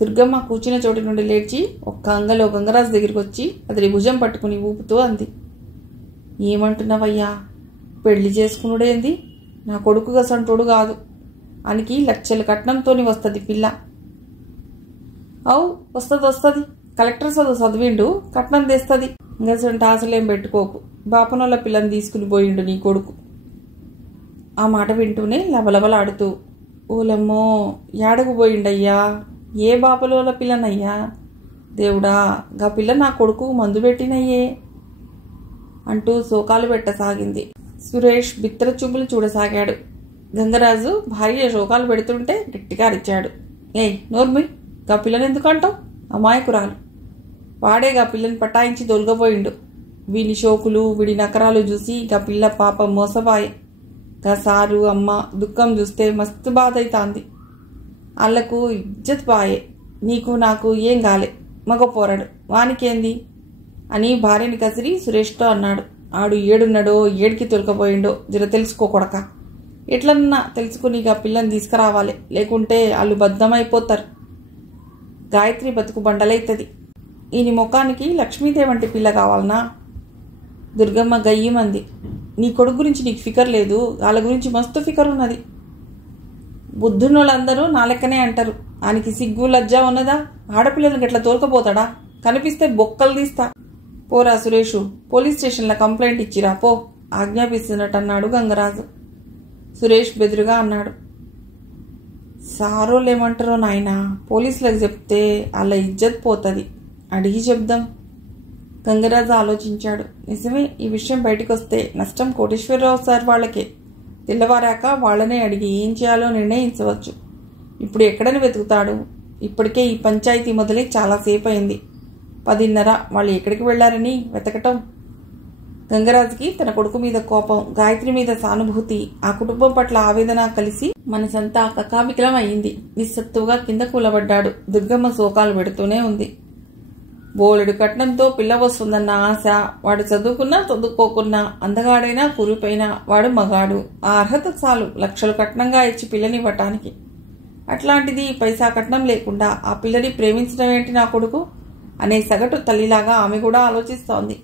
దుర్గమ్మ కూర్చున్న చోటి నుండి లేచి ఒక్క అంగలో గంగరాజు దగ్గరికి వచ్చి అతడి భుజం పట్టుకుని ఊపుతూ అంది, ఏమంటున్నావయ్యా? పెళ్లి చేసుకునుడేంది? నా కొడుకుగా సంటోడు కాదు. ఆయనకి లక్షల కట్నంతోని వస్తుంది పిల్ల. అవు వస్తుంది. కలెక్టర్ చదివిండు, కట్నం తెస్తుంది. ఇంకసంటే ఆశలేం పెట్టుకోకు. బాపనోళ్ళ పిల్లని తీసుకుని పోయిండు నీ కొడుకు. ఆ మాట వింటూనే లబలబలాడుతూ, ఓలమ్మో ఏడకు పోయిండయ్యా? ఏ బాపలోళ్ళ పిల్లనయ్యా? దేవుడా, గా పిల్ల నా కొడుకు మందు పెట్టినయ్యే అంటూ శోకాలు పెట్టసాగింది. సురేష్ బిత్తర చూపులు చూడసాగాడు. గంగరాజు భార్య శోకాలు పెడుతుంటే గట్టిగా అరిచాడు, ఏయ్ నోర్మి, గా పిల్లని ఎందుకంటావు? అమాయకురాలు. వాడే గా పిల్లని పటాయించి దొలగపోయిండు. వీని షోకులు వీడి నకరాలు చూసి గా పిల్ల పాప మోసబాయే. గా సారు అమ్మ దుఃఖం చూస్తే మస్తు బాధ అవుతాంది. వాళ్ళకు ఇజ్జత్ బాయే. నీకు నాకు ఏం గాలే. మగ పోరాడు వానికేంది అని భార్యని కసిరి సురేష్తో అన్నాడు. ఆడు ఏడున్నాడో ఏడికి తొలకపోయిండో జర తెలుసుకోకొడక. ఎట్లన్నా తెలుసుకుని గా పిల్లని తీసుకురావాలి, లేకుంటే వాళ్ళు బద్దమైపోతారు. గాయత్రి బతుకు బండలైతుంది. ఈయన ముఖానికి లక్ష్మీదేవంటి పిల్ల కావాలనా? దుర్గమ్మ గయ్యమంది. నీ కొడుకు గురించి నీకు ఫికర్ లేదు, వాళ్ళ గురించి మస్తు ఫికర్ ఉన్నది. బుద్ధున్నోళ్ళందరూ నా లెక్కనే అంటారు. ఆయనకి సిగ్గు లజ్జ ఉన్నదా? ఆడపిల్లలను గట్లా తోలుకపోతాడా? కనిపిస్తే బొక్కలు తీస్తా. పోరా సురేషు, పోలీస్ స్టేషన్లో కంప్లైంట్ ఇచ్చిరా పో, ఆజ్ఞాపిస్తున్నట్టు అన్నాడు గంగరాజు. సురేష్ బెదురుగా అన్నాడు, సారోళ్ళు ఏమంటారో నాయనా, పోలీసులకు చెప్తే వాళ్ళ ఇజ్జత్ పోతుంది, అడిగి చెప్దాం. గంగరాజు ఆలోచించాడు. నిజమే, ఈ విషయం బయటకు వస్తే నష్టం కోటేశ్వరరావు సార్ వాళ్ళకే. తెల్లవారాక వాళ్ళనే అడిగి ఏం చేయాలో నిర్ణయించవచ్చు. ఇప్పుడు ఎక్కడని వెతుకుతాడు? ఇప్పటికే ఈ పంచాయతీ మొదలై చాలాసేపు అయింది. 10:30. వాళ్ళు ఎక్కడికి వెళ్లారని వెతకటం? గంగరాజుకి తన కొడుకు మీద కోపం, గాయత్రి మీద సానుభూతి, ఆ కుటుంబం పట్ల ఆవేదన కలిసి మనసంతా కకావికలం అయింది. నిస్సత్తుగా కింద కూలబడ్డాడు. దుర్గమ్మ శోకాలు పెడుతూనే ఉంది. బోలెడు కట్నంతో పిల్ల వస్తుందన్న ఆశ. వాడు చదువుకున్నా చదువుకోకున్నా, అందగాడైనా కురిపోయినా వాడు మగాడు. ఆ అర్హత చాలు లక్షలు కట్నంగా ఇచ్చి పిల్లనివ్వటానికి. అట్లాంటిది పైసా కట్నం లేకుండా ఆ పిల్లని ప్రేమించడం ఏంటి నా కొడుకు అనే సగటు తల్లిలాగా ఆమె కూడా ఆలోచిస్తోంది.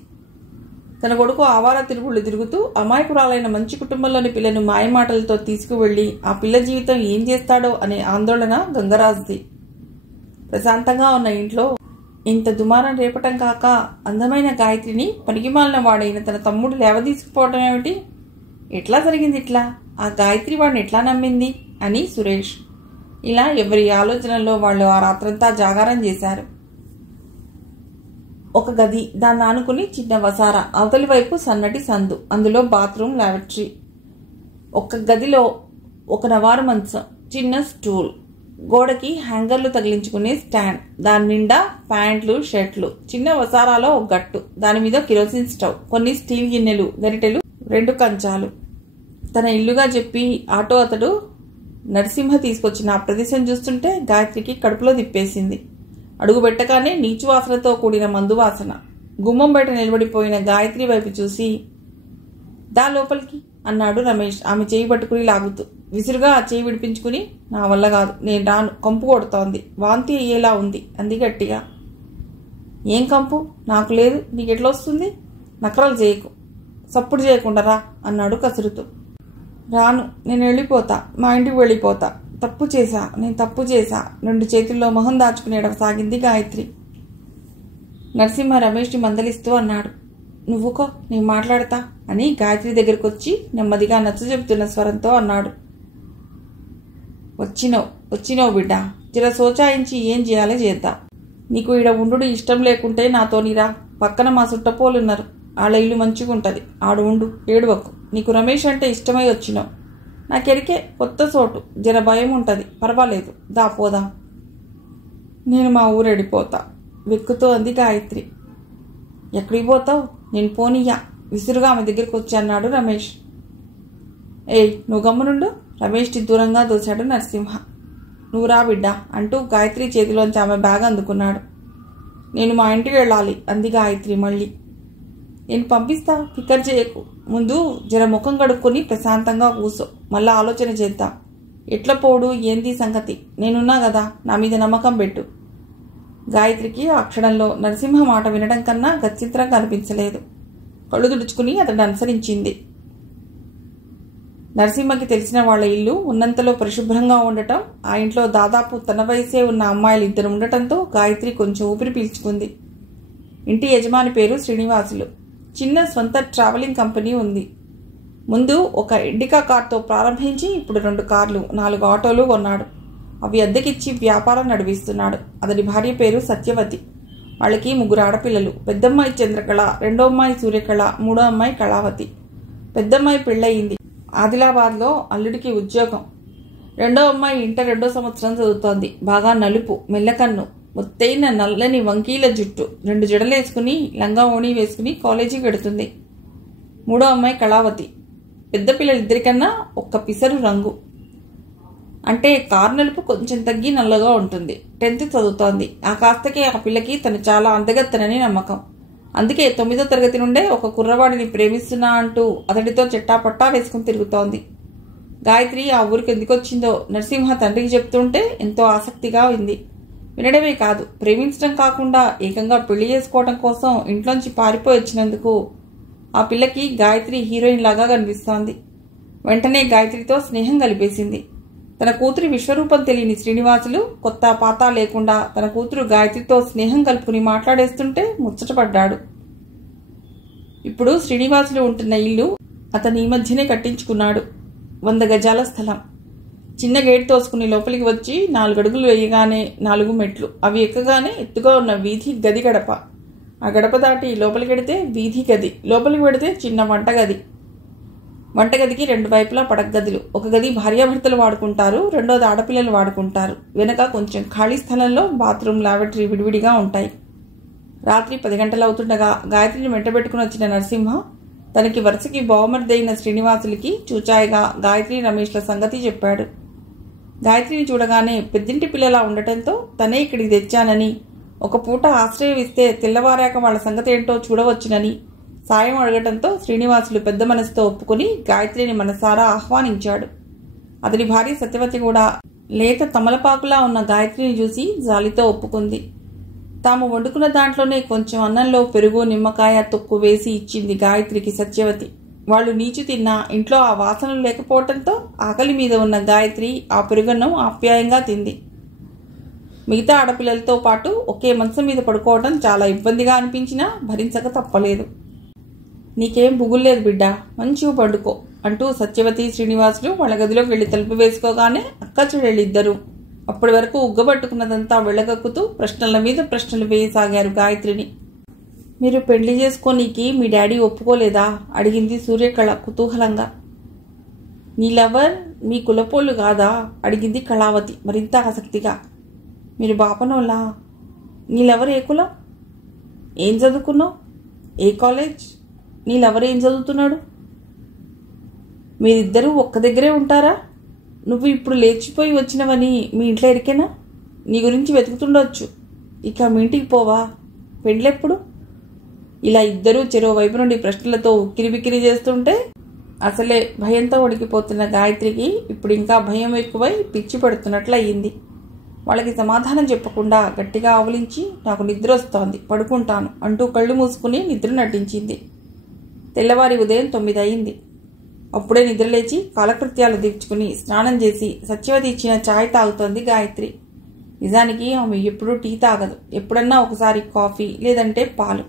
తన కొడుకు ఆవార తిరుగుళ్ళు తిరుగుతూ అమాయకురాలైన మంచి కుటుంబంలోని పిల్లను మాయమాటలతో తీసుకువెళ్లి ఆ పిల్ల జీవితం ఏం చేస్తాడో అనే ఆందోళన గంగరాజుది. ప్రశాంతంగా ఉన్న ఇంట్లో ఇంత దుమారం రేపటం కాక అందమైన గాయత్రిని పనికిమాలిన వాడైన తన తమ్ముడు లేవదీసుకుపోవటం ఏమిటి? ఎట్లా జరిగింది ఇట్లా? ఆ గాయత్రి వాడిని ఎట్లా నమ్మింది అని సురేష్. ఇలా ఎవరి ఆలోచనలో వాళ్ళు ఆ రాత్రంతా జాగారం చేశారు. ఒక గది, దాన్ని ఆనుకుని చిన్న వసార, అవతలి వైపు సన్నటి సందు, అందులో బాత్రూమ్, లాబరేటరీ. ఒక గదిలో ఒక నవారు మంచం, చిన్న స్టూల్, గోడకి హ్యాంగర్లు తగిలించుకునే స్టాండ్, దాని నిండా ప్యాంట్లు షర్ట్లు, చిన్న వసారాలో ఒక గట్టు, దాని మీద కిరోసిన్ స్టవ్, కొన్ని స్టీల్ గిన్నెలు, గరిటెలు, 2 కంచాలు. తన ఇల్లుగా చెప్పి ఆటో అతడు నరసింహ తీసుకొచ్చిన ఆ ప్రదేశం చూస్తుంటే గాయత్రికి కడుపులో తిప్పేసింది. అడుగు పెట్టగానే నీచు వాసనతో కూడిన మందు వాసన. గుమ్మం బయట నిలబడిపోయిన గాయత్రి వైపు చూసి, దా లోపలికి అన్నాడు రమేష్ ఆమె చేయి పట్టుకుని లాగుతూ. విసురుగా ఆ చేయి విడిపించుకుని, నా వల్ల కాదు, నేను రాను, కంపు కొడుతోంది, వాంతి అయ్యేలా ఉంది అంది గట్టిగా. ఏం కంపు? నాకు లేదు, నీకెట్లా వస్తుంది? నకరాలు చేయకు, సప్పుడు చేయకుండా రా అన్నాడు కసురుతూ. రాను, నేను వెళ్ళిపోతా, మా ఇంటికి వెళ్ళిపోతా, నేను తప్పు చేశా 2 చేతుల్లో మొహం దాచుకునేడం సాగింది గాయత్రి. నరసింహ రమేష్ని మందలిస్తూ అన్నాడు, నువ్వుకో, నేను మాట్లాడతా అని గాయత్రి దగ్గరకు వచ్చి నెమ్మదిగా నచ్చ చెబుతున్న స్వరంతో అన్నాడు. వచ్చినావు బిడ్డ, జర సోచాయించి ఏం చేయాలో చేద్దాం. నీకు ఈడ ఉండు ఇష్టం లేకుంటే నాతోనిరా, పక్కన మా సుట్టపోలున్నారు, వాళ్ళ ఇల్లు మంచిగుంటది, ఆడు ఉండు, ఏడువకు. నీకు రమేష్ అంటే ఇష్టమై వచ్చినావు. నాకెరికే, కొత్త చోటు, జర భయం ఉంటది, పర్వాలేదు, దా పోదాం నేను మా ఊరు వెళ్ళిపోతా వెక్కుతూ అంది గాయత్రి. ఎక్కడికి పోతావు? నేను పోనీయా విసురుగా ఆమె దగ్గరికి వచ్చి అన్నాడు రమేష్. ఏయ్ నువ్వు గమ్మునుండు, రమేష్కి దూరంగా దోశాడు నరసింహ. నువ్వు రా బిడ్డా అంటూ గాయత్రి చేతిలోంచి ఆమె బ్యాగ్ అందుకున్నాడు. నేను మా ఇంటికి వెళ్ళాలి అంది గాయత్రి మళ్ళీ. నేను పంపిస్తా, ఫికర్ చేయకు. ముందు జర ముఖం కడుక్కొని ప్రశాంతంగా కూసో, మళ్ళా ఆలోచన చేద్దాం. ఎట్లా పోడు ఏంది సంగతి, నేనున్నా కదా, నా మీద నమ్మకం పెట్టు. గాయత్రికి ఆ క్షణంలో నరసింహ మాట వినడం కన్నా గచ్చిత్రంగా అనిపించలేదు. కళ్ళు తుడుచుకుని అతడు అనుసరించింది. నరసింహకి తెలిసిన వాళ్ల ఇల్లు ఉన్నంతలో పరిశుభ్రంగా ఉండటం, ఆ ఇంట్లో దాదాపు తన వయసే ఉన్న అమ్మాయిలు ఇద్దరు ఉండటంతో గాయత్రి కొంచెం ఊపిరి పీల్చుకుంది. ఇంటి యజమాని పేరు శ్రీనివాసులు. చిన్న స్వంత ట్రావెలింగ్ కంపెనీ ఉంది. ముందు ఒక ఇండికా కార్తో ప్రారంభించి ఇప్పుడు 2 కార్లు 4 ఆటోలు కొన్నాడు. అవి అద్దెకిచ్చి వ్యాపారం నడిపిస్తున్నాడు. అతడి భార్య పేరు సత్యవతి. వాళ్ళకి 3 ఆడపిల్లలు. పెద్దమ్మాయి చంద్రకళ, రెండో అమ్మాయి సూర్యకళ, మూడో అమ్మాయి కళావతి. పెద్దమ్మాయి పెళ్ళయింది. ఆదిలాబాద్లో అల్లుడికి ఉద్యోగం. రెండో అమ్మాయి ఇంటర్ 2వ సంవత్సరం చదువుతోంది. బాగా నలుపు, మెల్లకన్ను, మొత్తైన నల్లని వంకీల జుట్టు, 2 జడలేసుకుని లంగా ఓణి వేసుకుని కాలేజీకి వెడుతుంది. మూడో అమ్మాయి కళావతి. పెద్ద పిల్లలిద్దరికన్నా 1 పిసరు రంగు, అంటే కారు నలుపు కొంచెం తగ్గి నల్లగా ఉంటుంది. 10th చదువుతోంది. ఆ కాస్తకే ఆ పిల్లకి తను చాలా అందగత్తనని నమ్మకం. అందుకే 9వ తరగతి నుండే ఒక కుర్రవాడిని ప్రేమిస్తున్నా అంటూ అతడితో చెట్టాపట్టా వేసుకుని తిరుగుతోంది. గాయత్రి ఆ ఊరికి ఎందుకొచ్చిందో నరసింహ తండ్రికి చెప్తుంటే ఎంతో ఆసక్తిగా ఉంది. వినడమే కాదు, ప్రేమించడం కాకుండా ఏకంగా పెళ్లి చేసుకోవడం కోసం ఇంట్లోంచి పారిపోయి వచ్చినందుకు ఆ పిల్లకి గాయత్రి హీరోయిన్ లాగా కనిపిస్తోంది. వెంటనే గాయత్రితో స్నేహం కలిపేసింది. తన కూతురి విశ్వరూపం తెలియని శ్రీనివాసులు కొత్త పాత లేకుండా తన కూతురు గాయత్రితో స్నేహం కలుపుకుని మాట్లాడేస్తుంటే ముచ్చటపడ్డాడు. ఇప్పుడు శ్రీనివాసులు ఉంటున్న ఇల్లు అతని ఈ మధ్యనే కట్టించుకున్నాడు. 100 గజాల స్థలం. చిన్న గేట్ తోసుకుని లోపలికి వచ్చి 4 అడుగులు వేయగానే 4 మెట్లు. అవి ఎక్కగానే ఎత్తుగా ఉన్న వీధి గది గడప. ఆ గడప దాటి లోపలికి వెడితే వీధి గది, లోపలికి వెడితే చిన్న వంటగది. వంటగదికి 2 వైపులా పడగదిలు. ఒక గది భార్యాభర్తలు వాడుకుంటారు, రెండోది ఆడపిల్లలు వాడుకుంటారు. వెనక కొంచెం ఖాళీ స్థలంలో బాత్రూమ్, లాబరేటరీ విడివిడిగా ఉంటాయి. రాత్రి 10 గంటలు అవుతుండగా గాయత్రిని వెంటబెట్టుకుని వచ్చిన నరసింహ తనకి వరుసకి బావమరిదైన శ్రీనివాసులకి చూచాయిగా గాయత్రి రమేష్ల సంగతి చెప్పాడు. గాయత్రిని చూడగానే పెద్దింటి పిల్లలా ఉండటంతో తనే ఇక్కడికి తెచ్చానని, ఒక పూట ఆశ్రయం ఇస్తే తెల్లవారాక వాళ్ళ సంగతి ఏంటో చూడవచ్చునని సాయం అడగటంతో శ్రీనివాసులు పెద్ద మనసుతో ఒప్పుకుని గాయత్రిని మనసారా ఆహ్వానించాడు. అతని భార్య సత్యవతి కూడా లేత తమలపాకులా ఉన్న గాయత్రిని చూసి జాలితో ఒప్పుకుంది. తాము వండుకున్న దాంట్లోనే కొంచెం అన్నంలో పెరుగు, నిమ్మకాయ తొక్కు వేసి ఇచ్చింది గాయత్రికి సత్యవతి. వాళ్ళు నీచు తిన్నా ఇంట్లో ఆ వాసనలు లేకపోవటంతో ఆకలి మీద ఉన్న గాయత్రి ఆ పెరుగన్నం ఆప్యాయంగా తింది. మిగతా ఆడపిల్లలతో పాటు ఒకే మంచం మీద పడుకోవడం చాలా ఇబ్బందిగా అనిపించినా భరించక తప్పలేదు. నీకేం బుగుల్లేదు బిడ్డా, మంచిగా పండుకో అంటూ సత్యవతి శ్రీనివాసులు వాళ్ళ గదిలోకి వెళ్లి తలుపు వేసుకోగానే అక్క చెల్లెళ్ళిద్దరూ అప్పటి వరకు ఉగ్గబట్టుకున్నదంతా వెళ్ళగక్కుతూ ప్రశ్నల మీద ప్రశ్నలు వేయసాగారు గాయత్రిని. మీరు పెళ్లి చేసుకోనీకి మీ డాడీ ఒప్పుకోలేదా అడిగింది సూర్యకళ కుతూహలంగా. నీ లవర్ మీ కులపోళ్ళు కాదా అడిగింది కళావతి మరింత ఆసక్తిగా. మీరు బాపనోళ్ళా? నీ లవర్ ఏ కులం? ఏం చదువుకున్నావు? ఏ కాలేజ్? నీ లవర్ ఏం చదువుతున్నాడు? మీరిద్దరూ ఒక్క దగ్గరే ఉంటారా? నువ్వు ఇప్పుడు లేచిపోయి వచ్చినవని మీ ఇంట్లో ఎరికేనా? నీ గురించి వెతుకుతుండొచ్చు. ఇక మీ ఇంటికి పోవా? పెళ్ళెప్పుడు? ఇలా ఇద్దరూ చెరో వైపు నుండి ప్రశ్నలతో ఉక్కిరిబిక్కిరి చేస్తుంటే అసలే భయంతో ఉడికిపోతున్న గాయత్రికి ఇప్పుడు ఇంకా భయం ఎక్కువై పిచ్చి పడుతున్నట్లు అయ్యింది. వాళ్ళకి సమాధానం చెప్పకుండా గట్టిగా ఆవలించి నాకు నిద్ర వస్తోంది, పడుకుంటాను అంటూ కళ్ళు మూసుకుని నిద్ర నటించింది. తెల్లవారి ఉదయం 9 అయింది. అప్పుడే నిద్రలేచి కాలకృత్యాలు తీర్చుకుని స్నానం చేసి సత్యవతి ఇచ్చిన ఛాయ్ తాగుతోంది గాయత్రి. నిజానికి ఆమె ఎప్పుడూ టీ తాగదు. ఎప్పుడన్నా ఒకసారి కాఫీ లేదంటే పాలు.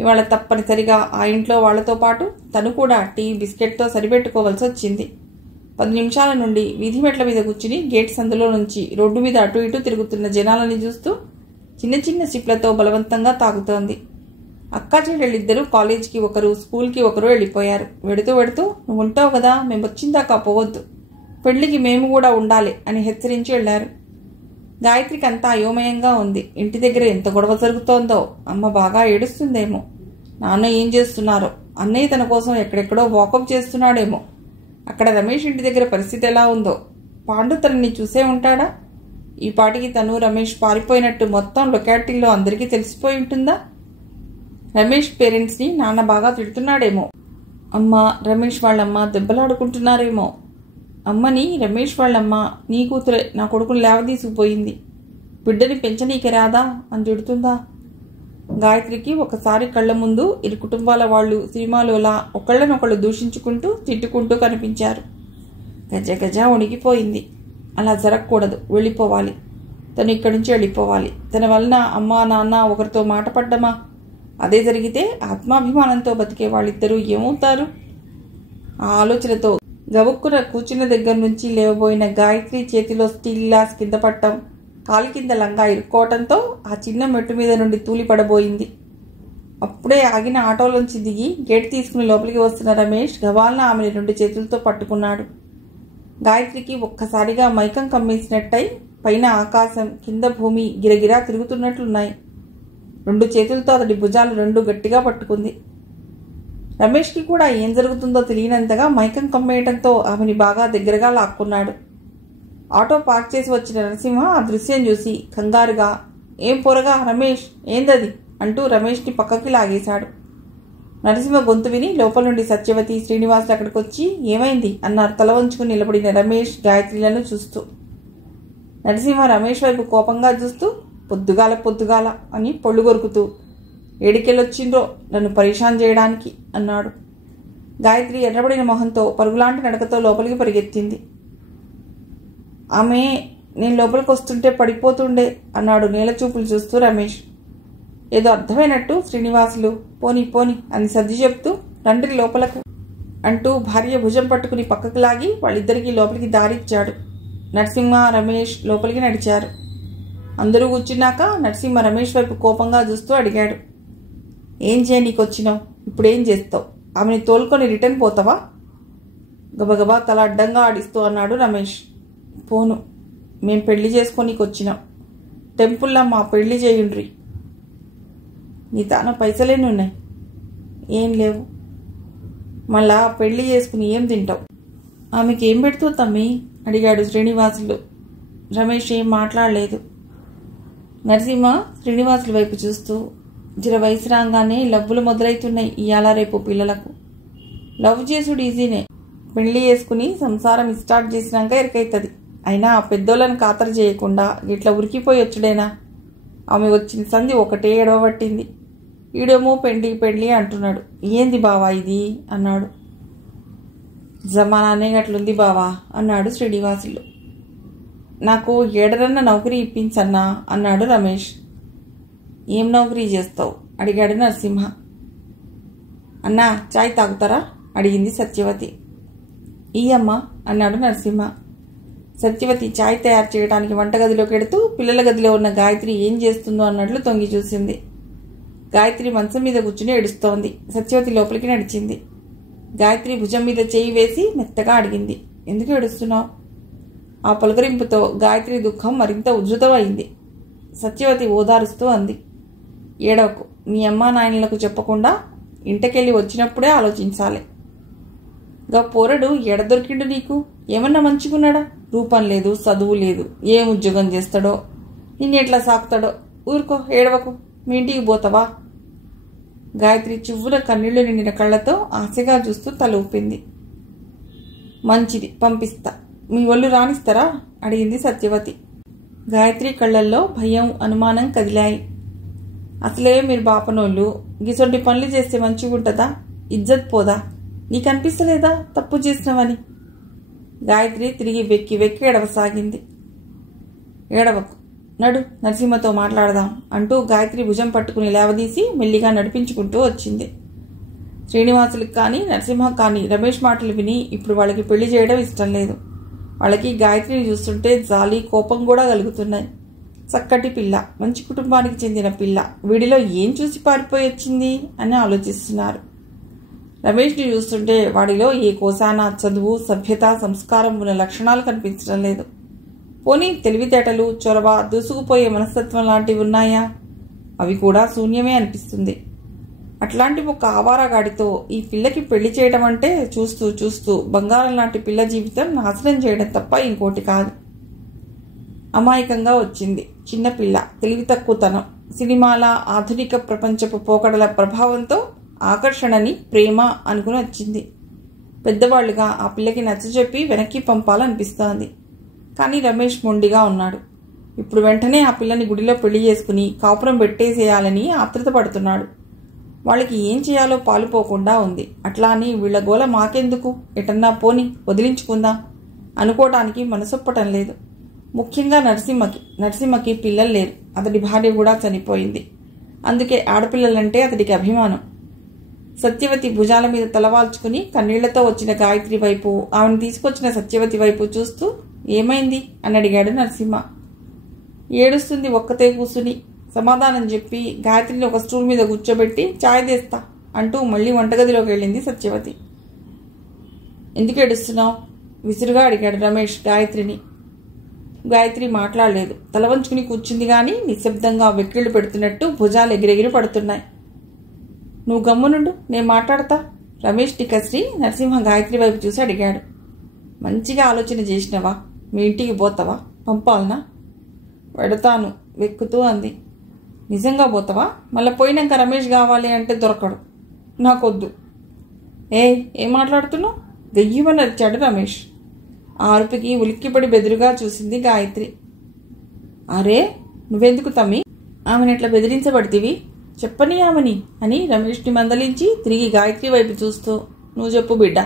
ఇవాళ తప్పనిసరిగా ఆ ఇంట్లో వాళ్లతో పాటు తను కూడా టీ బిస్కెట్తో సరిపెట్టుకోవాల్సి వచ్చింది. 10 నిమిషాల నుండి వీధి మెట్ల మీద కూర్చుని గేట్ సందులో నుంచి రోడ్డు మీద అటు ఇటు తిరుగుతున్న జనాలని చూస్తూ చిన్న చిన్న సిప్లతో బలవంతంగా తాగుతోంది. అక్కా చెల్లెళ్ళిద్దరూ కాలేజీకి ఒకరు, స్కూల్కి ఒకరు వెళ్ళిపోయారు. వెడుతూ నువ్వు ఉంటావు కదా, మేము వచ్చిందాకా పోవద్దు, పెళ్లికి మేము కూడా ఉండాలి అని హెచ్చరించి వెళ్లారు. గాయత్రికి అంతా అయోమయంగా ఉంది. ఇంటి దగ్గర ఎంత గొడవ జరుగుతోందో. అమ్మ బాగా ఏడుస్తుందేమో. నాన్న ఏం చేస్తున్నారో. అన్నయ్య తన కోసం ఎక్కడెక్కడో వాకప్ చేస్తున్నాడేమో. అక్కడ రమేష్ ఇంటి దగ్గర పరిస్థితి ఎలా ఉందో. పాండు తనని చూసే ఉంటాడా? ఈ పాటికి తను రమేష్ పారిపోయినట్టు మొత్తం లొకాలిటీలో అందరికీ తెలిసిపోయి ఉంటుందా? రమేష్ పేరెంట్స్ని నాన్న బాగా తిడుతున్నాడేమో. అమ్మ రమేష్ వాళ్ళమ్మ దెబ్బలాడుకుంటున్నారేమో. అమ్మని రమేష్ వాళ్ళమ్మ నీ కూతురే నా కొడుకుని లేవదీసుకుపోయింది, బిడ్డని పెంచనీకి రాదా అని తిడుతుందా? గాయత్రికి ఒకసారి కళ్ళ ముందు ఇరు కుటుంబాల వాళ్ళు సినిమాలోలా ఒకళ్ళనొకళ్ళు దూషించుకుంటూ తిట్టుకుంటూ కనిపించారు. గజ గజ వణిగిపోయింది. అలా జరగకూడదు, వెళ్ళిపోవాలి. తను ఇక్కడి నుంచి వెళ్ళిపోవాలి. తన వలన అమ్మా నాన్న ఒకరితో మాట పడ్డమా? అదే జరిగితే ఆత్మాభిమానంతో బతికే వాళ్ళిద్దరూ ఏమవుతారు? ఆ ఆలోచనతో గబుక్కున కూర్చున్న దగ్గర నుంచి లేవబోయిన గాయత్రి చేతిలో స్టీల్ గ్లాస్ కింద పట్టం, కాలి కింద లంగా ఇరుక్కోవటంతో ఆ చిన్న మెట్టు మీద నుండి తూలిపడబోయింది. అప్పుడే ఆగిన ఆటోలోంచి దిగి గేట్ తీసుకుని లోపలికి వస్తున్న రమేష్ గవాల్న ఆమెని 2 చేతులతో పట్టుకున్నాడు. గాయత్రికి ఒక్కసారిగా మైకం కమ్మేసినట్టయి పైన ఆకాశం కింద భూమి గిరగిరా తిరుగుతున్నట్లున్నాయి. 2 చేతులతో అతడి భుజాలు 2 గట్టిగా పట్టుకుంది. రమేష్కి కూడా ఏం జరుగుతుందో తెలియనంతగా మైకం కమ్మేయటంతో ఆమెని బాగా దగ్గరగా లాక్కున్నాడు. ఆటో పార్క్ చేసి వచ్చిన నరసింహ ఆ దృశ్యం చూసి కంగారుగా, ఏం పొరగా రమేష్, ఏందది అంటూ రమేష్ని పక్కకి లాగేశాడు. నరసింహ గొంతు విని లోపల నుండి సత్యవతి, శ్రీనివాసులు అక్కడికి వచ్చి ఏమైంది అన్నారు తల వంచుకుని నిలబడిన రమేష్ గాయత్రిలను చూస్తూ. నరసింహ రమేష్ వైపు కోపంగా చూస్తూ పొద్దుగాల అని పొళ్ళు కొరుకుతూ, ఏడికెళ్ళొచ్చిండ్రో నన్ను పరేషాన్ చేయడానికి అన్నాడు. గాయత్రి ఎర్రబడిన మొహంతో పరుగులాంటి నడకతో లోపలికి పరిగెత్తింది. ఆమె నేను లోపలికి వస్తుంటే పడిపోతుండే అన్నాడు నేల చూపులు చూస్తూ రమేష్. ఏదో అర్థమైనట్టు శ్రీనివాసులు పోని పోని అని సర్ది చెప్తూ తండ్రి లోపలకు అంటూ భార్య భుజం పట్టుకుని పక్కకు లాగి వాళ్ళిద్దరికీ లోపలికి దారిచ్చాడు. నరసింహ రమేష్ లోపలికి నడిచారు. అందరూ కూర్చున్నాక నరసింహ రమేష్ వైపు కోపంగా చూస్తూ అడిగాడు, ఏం చేయనీకి వచ్చినావు? ఇప్పుడేం చేస్తావు? ఆమెని తోలుకొని రిటర్న్ పోతావా? గబగబా తల అడ్డంగా ఆడిస్తూ అన్నాడు రమేష్. పోను, మేం పెళ్లి చేసుకోనీకి వచ్చినాం. టెంపుల్లో మా పెళ్లి చేయుండ్రి. నీ తాన పైసలేనున్నాయి? ఏం లేవు. మళ్ళా పెళ్లి చేసుకుని ఏం తింటావు? ఆమెకి ఏం పెడుతూ తమ్మి అడిగాడు శ్రీనివాసులు. రమేష్ ఏం మాట్లాడలేదు. నరసింహ శ్రీనివాసుల వైపు చూస్తూ, జర వయసు రాగానే లవ్వులు మొదలవుతున్నాయి ఇవాళ రేపు పిల్లలకు. లవ్ చేసుడు ఈజీనే, పెళ్లి చేసుకుని సంసారం స్టార్ట్ చేసినాక ఎరకైతుంది. అయినా పెద్దోళ్ళని ఖాతరు చేయకుండా ఇట్లా ఉరికిపోయి వచ్చుడేనా? ఆమె వచ్చిన సంధి ఒకటే ఎడవబట్టింది. ఈడేమో పెండ్లి అంటున్నాడు. ఏంది బావా ఇది అన్నాడు. జమానానే గట్లుంది బావా అన్నాడు శ్రీనివాసులు. నాకు ఏడరన్న నౌకరీ ఇప్పించన్నా అన్నాడు రమేష్. ఏం నౌకరీ చేస్తావు అడిగాడు నరసింహ. అన్నా చాయ్ తాగుతారా అడిగింది సత్యవతి. ఈయమ్మ అన్నాడు నరసింహ. సత్యవతి చాయ్ తయారు చేయడానికి వంటగదిలోకి ఎడుతూ పిల్లల గదిలో ఉన్న గాయత్రి ఏం చేస్తుందో అన్నట్లు తొంగి చూసింది. గాయత్రి మంచం మీద కూర్చుని ఏడుస్తోంది. సత్యవతి లోపలికి నడిచింది. గాయత్రి భుజం మీద చేయి వేసి మెత్తగా అడిగింది, ఎందుకు ఏడుస్తున్నావు? ఆ పలకరింపుతో గాయత్రి దుఃఖం మరింత ఉధృతమైంది. సత్యవతి ఓదారుస్తూ అంది, ఏడవకు, మీ అమ్మా నాయనలకు చెప్పకుండా ఇంటికెళ్ళి వచ్చినప్పుడే ఆలోచించాలి. గా పోరడు ఎడ దొరికిండు నీకు? ఏమన్నా మంచిగున్నాడా? రూపం లేదు, చదువు లేదు, ఏం ఉద్యోగం చేస్తాడో, నిన్నెట్లా సాకుతాడో. ఊరుకో, ఏడవకు, మీ ఇంటికి పోతావా? గాయత్రి చివ్వున కన్నీళ్లు నిండిన కళ్ళతో ఆశగా చూస్తూ తల ఊపింది. మంచిది, పంపిస్తా. మీ ఒళ్ళు రాణిస్తారా అడిగింది సత్యవతి. గాయత్రి కళ్ళల్లో భయం అనుమానం కదిలాయి. అసలే మీరు బాపనోళ్ళు, గిసొంటి పనులు చేస్తే మంచిగుంటుందా? ఇజ్జత్ పోదా? నీకు అనిపిస్తలేదా తప్పు చేసినవని? గాయత్రి తిరిగి వెక్కి వెక్కి ఏడవసాగింది. ఏడవకు, నడు, నరసింహతో మాట్లాడదాం అంటూ గాయత్రి భుజం పట్టుకుని లేవదీసి మెల్లిగా నడిపించుకుంటూ వచ్చింది. శ్రీనివాసులకు కానీ నరసింహ కానీ రమేష్ మాటలు విని ఇప్పుడు వాళ్ళకి పెళ్లి చేయడం ఇష్టం లేదు. వాళ్ళకి గాయత్రిని చూస్తుంటే జాలి కోపం కూడా కలుగుతున్నాయి. చక్కటి పిల్ల, మంచి కుటుంబానికి చెందిన పిల్ల, వీడిలో ఏం చూసి పారిపోయి వచ్చింది అని ఆలోచిస్తున్నారు. రమేష్ని చూస్తుంటే వాడిలో ఏ కోసాన చదువు, సభ్యత, సంస్కారం ఉన్న లక్షణాలు కనిపించడం లేదు. పోనీ తెలివితేటలు, చొరవ, దూసుకుపోయే మనస్తత్వం లాంటివి ఉన్నాయా? అవి కూడా శూన్యమే అనిపిస్తుంది. అట్లాంటి ఒక ఆవారాగాడితో ఈ పిల్లకి పెళ్లి చేయడం అంటే చూస్తూ చూస్తూ బంగారం లాంటి పిల్ల జీవితం నాశనం చేయడం తప్ప ఇంకోటి కాదు. అమాయకంగా వచ్చింది చిన్నపిల్ల, తెలివి తక్కువతనం, సినిమాల ఆధునిక ప్రపంచపు పోకడల ప్రభావంతో ఆకర్షణని ప్రేమ అనుకుని వచ్చింది. పెద్దవాళ్లుగా ఆ పిల్లకి నచ్చజెప్పి వెనక్కి పంపాలనిపిస్తోంది. కానీ రమేష్ మొండిగా ఉన్నాడు. ఇప్పుడు వెంటనే ఆ పిల్లని గుడిలో పెళ్లి చేసుకుని కాపురం పెట్టేసేయాలని ఆతృత పడుతున్నాడు. వాళ్ళకి ఏం చేయాలో పాలుపోకుండా ఉంది. అట్లా అని వీళ్ల గోల మాకెందుకు, ఎటన్నా పోని వదిలించుకుందాం అనుకోవటానికి మనసొప్పటం లేదు. ముఖ్యంగా నరసింహకి పిల్లలు లేరు. అతడి భార్య కూడా చనిపోయింది. అందుకే ఆడపిల్లలంటే అతడికి అభిమానం. సత్యవతి భుజాల మీద తలవాల్చుకుని కన్నీళ్లతో వచ్చిన గాయత్రి వైపు, ఆమెను తీసుకొచ్చిన సత్యవతి వైపు చూస్తూ ఏమైంది అని అడిగాడు నరసింహ. ఏడుస్తుంది ఒక్కతే కూసుని సమాధానం చెప్పి గాయత్రిని ఒక స్టూల్ మీద కూర్చోబెట్టి చాయ్ తెస్తా అంటూ మళ్లీ వంటగదిలోకి వెళ్ళింది సత్యవతి. ఎందుకు ఏడుస్తున్నావు విసురుగా అడిగాడు రమేష్ గాయత్రిని. గాయత్రి మాట్లాడలేదు. తల వంచుకుని కూర్చుంది గాని నిశ్శబ్దంగా వెక్కిళ్లు పెడుతున్నట్టు భుజాలు ఎగిరెగిరి పడుతున్నాయి. నువ్వు గమ్మునుండు, నేను మాట్లాడతా. రమేష్ టికశ్రీ నరసింహ గాయత్రి వైపు చూసి అడిగాడు. మంచిగా ఆలోచన చేసినవా? మీ ఇంటికి పోతావా? పంపాలనా? వెడతాను వెక్కుతూ అంది. నిజంగా పోతావా? మళ్ళీ పోయినాక రమేష్ కావాలి అంటే దొరకడు. నాకొద్దు. ఏం మాట్లాడుతున్నావు? గయ్యమని అరిచాడు రమేష్. ఆ అరుపుకి ఉలిక్కిపడి బెదురుగా చూసింది గాయత్రి. అరే నువ్వెందుకు తమ్మి ఆమెను ఎట్లా బెదిరించబడితివి? చెప్పని ఆమెని అని రమేష్ని మందలించి తిరిగి గాయత్రి వైపు చూస్తూ, నువ్వు చెప్పు బిడ్డ,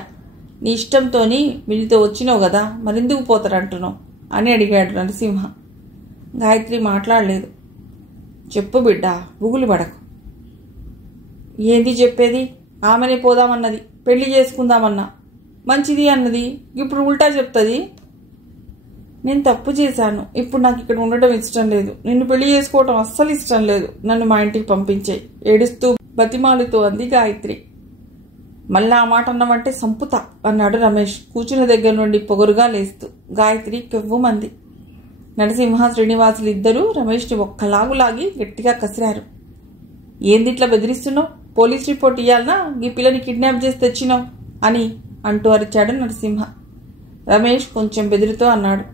నీ ఇష్టంతోని వీళ్ళతో వచ్చినావు కదా, మరెందుకు పోతారంటున్నావు అని అడిగాడు నరసింహ. గాయత్రి మాట్లాడలేదు. చెప్పు బిడ్డ, బుగులు పడకు. ఏంది చెప్పేది? ఆమెనే పోదామన్నది, పెళ్లి చేసుకుందామన్నా మంచిది అన్నది, ఇప్పుడు ఉల్టా చెప్తుంది. నేను తప్పు చేశాను. ఇప్పుడు నాకు ఇక్కడ ఉండటం ఇష్టం లేదు. నిన్ను పెళ్లి చేసుకోవటం అస్సలు ఇష్టం లేదు. నన్ను మా ఇంటికి పంపించేయి ఏడుస్తూ బతిమాలుతూ అంది గాయత్రి. మళ్ళా ఆ మాట అన్నావంటే సంపుతా అన్నాడు రమేష్ కూర్చున్న దగ్గర నుండి పొగరుగా లేస్తూ. గాయత్రి కెవ్వుమంది. నరసింహ శ్రీనివాసులు ఇద్దరూ రమేష్ని ఒక్కలాగులాగి గట్టిగా కసిరారు. ఏందిట్లా బెదిరిస్తున్నావు? Police report ఇయ్యాలనా? ఈ పిల్లని కిడ్నాప్ చేసి తెచ్చినావు అని అంటూ అరిచాడు నరసింహ. రమేష్ కొంచెం బెదిరితో అన్నాడు.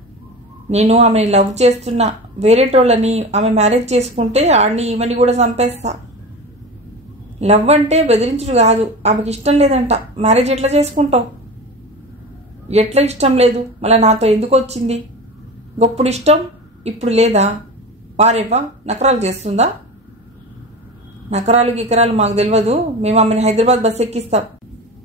నేను ఆమెని లవ్ చేస్తున్నా. వేరేటోళ్ళని ఆమె మ్యారేజ్ చేసుకుంటే ఆడిని ఈమెని కూడా చంపేస్తా. లవ్ అంటే బెదిరించుడు కాదు. ఆమెకి ఇష్టం లేదంట. మ్యారేజ్ ఎట్లా చేసుకుంటావు? ఎట్లా ఇష్టం లేదు? మళ్ళీ నాతో ఎందుకు వచ్చింది? గొప్పుడు ఇష్టం ఇప్పుడు లేదా? వారేవా నకరాలు చేస్తుందా? నకరాలు గికరాలు మాకు తెలియదు. మేము ఆమెను హైదరాబాద్ బస్ ఎక్కిస్తాం.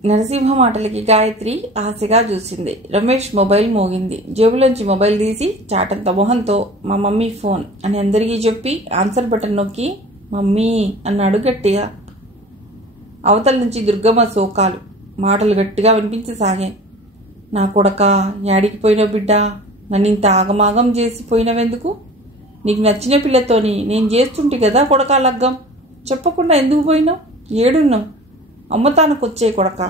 నరసింహ మాటలకి గాయత్రి ఆశగా చూసింది. రమేష్ మొబైల్ మోగింది. జేబులోంచి మొబైల్ తీసి చాటంత మొహంతో మా మమ్మీ ఫోన్ అని అందరికీ చెప్పి ఆన్సర్ బటన్ నొక్కి మమ్మీ అన్నాడు గట్టిగా. అవతల నుంచి దుర్గమ్మ సోకాలు మాటలు గట్టిగా వినిపించసాగాయి. నా కొడక, యాడికి పోయిన బిడ్డ, నన్ను ఇంత ఆగమాగం చేసి పోయినవెందుకు? నీకు నచ్చిన పిల్లతోని నేను చేస్తుంటే కదా కొడక లగ్గం. చెప్పకుండా ఎందుకు పోయినావు? ఏడున్నావు? అమ్మతానకొచ్చే కొడక.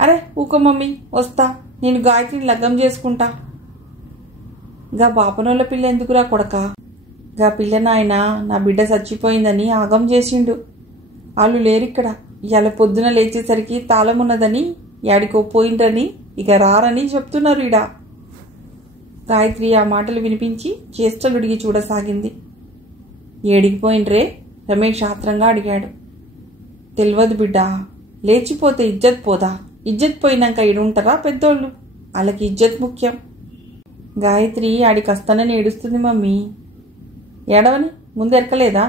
అరే ఊక మమ్మీ, వస్తా. నేను గాయత్రిని లగ్గం చేసుకుంటా. గా బాపనోళ్ళ పిల్ల ఎందుకురా కొడక? గా పిల్ల నాయన నా బిడ్డ చచ్చిపోయిందని ఆగం చేసిండు. వాళ్ళు లేరిక్కడ. ఇవాళ పొద్దున లేచేసరికి తాళమున్నదని యాడికో పోయిండ్రని ఇక రారని చెప్తున్నారు ఇడా. గాయత్రి ఆ మాటలు వినిపించి చేష్టలుడిగి చూడసాగింది. ఏడికి పోయిండ్రే? రమేష్ ఆత్రంగా అడిగాడు. తెలియదు బిడ్డ. లేచిపోతే ఇజ్జత్ పోదా? ఇజ్జత్ పోయినాక ఈడుంటారా పెద్దోళ్ళు? వాళ్ళకి ఇజ్జత్ ముఖ్యం. గాయత్రి ఆడికి వస్తానని ఏడుస్తుంది మమ్మీ. ఏడవని ముందు ఎరకలేదా?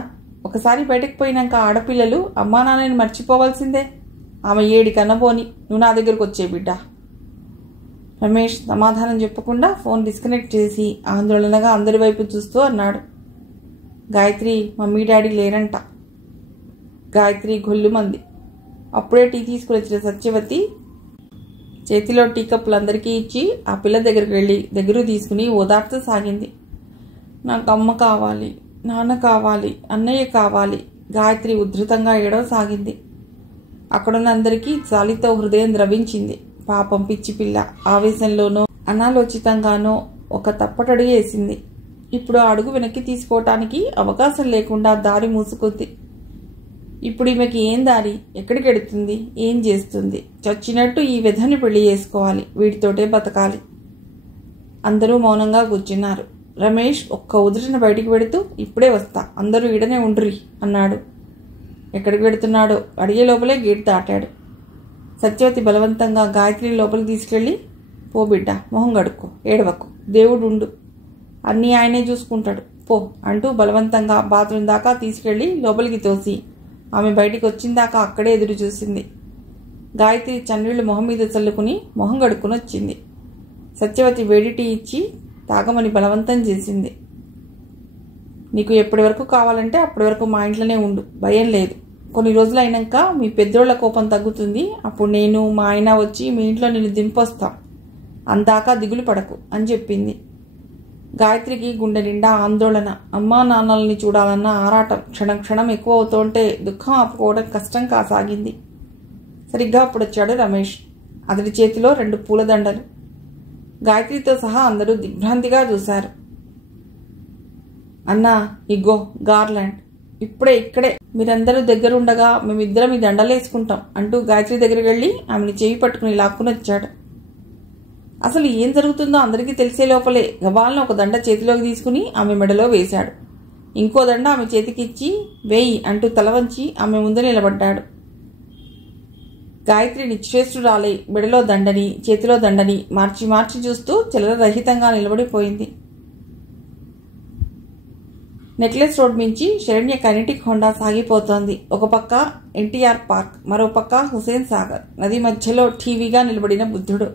ఒకసారి బయటకు పోయినాక ఆడపిల్లలు అమ్మా నాన్నని మర్చిపోవాల్సిందే. ఆమె ఏడికన్నా పోని, నువ్వు నా దగ్గరకు వచ్చే బిడ్డ. రమేష్ సమాధానం చెప్పకుండా ఫోన్ డిస్కనెక్ట్ చేసి ఆందోళనగా అందరి వైపు చూస్తూ అన్నాడు. గాయత్రి మమ్మీ డాడీ లేరంట. గాయత్రి గొల్లుమంది. అప్పుడే టీ తీసుకుని వచ్చిన సత్యవతి చేతిలో టీ కప్పులు అందరికీ ఇచ్చి ఆ పిల్ల దగ్గరికి వెళ్ళి దగ్గర తీసుకుని ఓదార్చ సాగింది. నాకు అమ్మ కావాలి, నాన్న కావాలి, అన్నయ్య కావాలి. గాయత్రి ఉధృతంగా ఏడవసాగింది. అక్కడున్న అందరికీ జాలితో హృదయం ద్రవించింది. పాపం పిచ్చి పిల్ల ఆవేశంలోనో అనాలోచితంగానో ఒక తప్పటడుగు వేసింది. ఇప్పుడు ఆ అడుగు వెనక్కి తీసుకోవటానికి అవకాశం లేకుండా దారి మూసుకుంది. ఇప్పుడు ఈమెకి ఏం దారి, ఎక్కడికి ఎడుతుంది, ఏం చేస్తుంది? చచ్చినట్టు ఈ విధని పెళ్లి చేసుకోవాలి, వీటితోటే బతకాలి. అందరూ మౌనంగా కూర్చున్నారు. రమేష్ ఒక్క ఉదుటిన బయటికి పెడుతూ, ఇప్పుడే వస్తా, అందరూ ఈడనే ఉండ్రి అన్నాడు. ఎక్కడికి వెడుతున్నాడో అడిగే లోపలే గేట్ దాటాడు. సత్యవతి బలవంతంగా గాయత్రి లోపలికి తీసుకెళ్ళి, పో బిడ్డ, మొహం గడుక్కో, ఏడవకు, దేవుడు ఉండు, అన్నీ ఆయనే చూసుకుంటాడు, పో అంటూ బలవంతంగా బాత్రూమ్ దాకా తీసుకెళ్లి లోపలికి తోసి ఆమె బయటికి వచ్చిందాకా అక్కడే ఎదురు చూసింది. గాయత్రి చన్నీళ్లు మొహం మీద చల్లుకుని మొహం గడుక్కుని వచ్చింది. సత్యవతి వేడి టీ ఇచ్చి తాగమని బలవంతం చేసింది. నీకు ఎప్పటి వరకు కావాలంటే అప్పటి వరకు మా ఇంట్లోనే ఉండు, భయం లేదు. కొన్ని రోజులు అయినాక మీ పెద్దోళ్ల కోపం తగ్గుతుంది, అప్పుడు నేను మా ఆయన వచ్చి మీ ఇంట్లో నిన్ను దింపొస్తాం, అందాకా దిగులు పడకు అని చెప్పింది. గాయత్రికి గుండె నిండా ఆందోళన, అమ్మా నాన్నల్ని చూడాలన్న ఆరాటం క్షణం క్షణం ఎక్కువ అవుతుంటే దుఃఖం ఆపుకోవడం కష్టం కాసాగింది. సరిగ్గా అప్పుడు వచ్చాడు రమేష్. అతడి చేతిలో 2 పూలదండలు. గాయత్రితో సహా అందరూ దిగ్భ్రాంతిగా చూశారు. అన్నా, ఇగో గార్లాండ్, ఇక్కడే మీరందరూ దగ్గరుండగా మేమిద్దరం ఈ దండలేసుకుంటాం అంటూ గాయత్రి దగ్గరికి వెళ్ళి ఆమెను చేయి పట్టుకుని లాక్కుని వచ్చాడు. అసలు ఏం జరుగుతుందో అందరికీ తెలిసే లోపలే గబాలను ఒక దండ చేతిలోకి తీసుకుని ఆమె మెడలో వేశాడు. ఇంకో దండ ఆమె చేతికిచ్చి, వేయి అంటూ తల వంచి ఆమె ముందు నిలబడ్డాడు. గాయత్రి నిశ్చేష్టురాలై మెడలో దండని చేతిలో దండని మార్చి మార్చి చూస్తూ చలనరహితంగా నిలబడిపోయింది. నెక్లెస్ రోడ్ మించి శరణ్య కైనెటిక్ హోండా సాగిపోతోంది. ఒక పక్క ఎన్టీఆర్ పార్క్, మరో పక్క హుసేన్ సాగర్. నది మధ్యలో టీవీగా నిలబడిన బుద్ధుడు.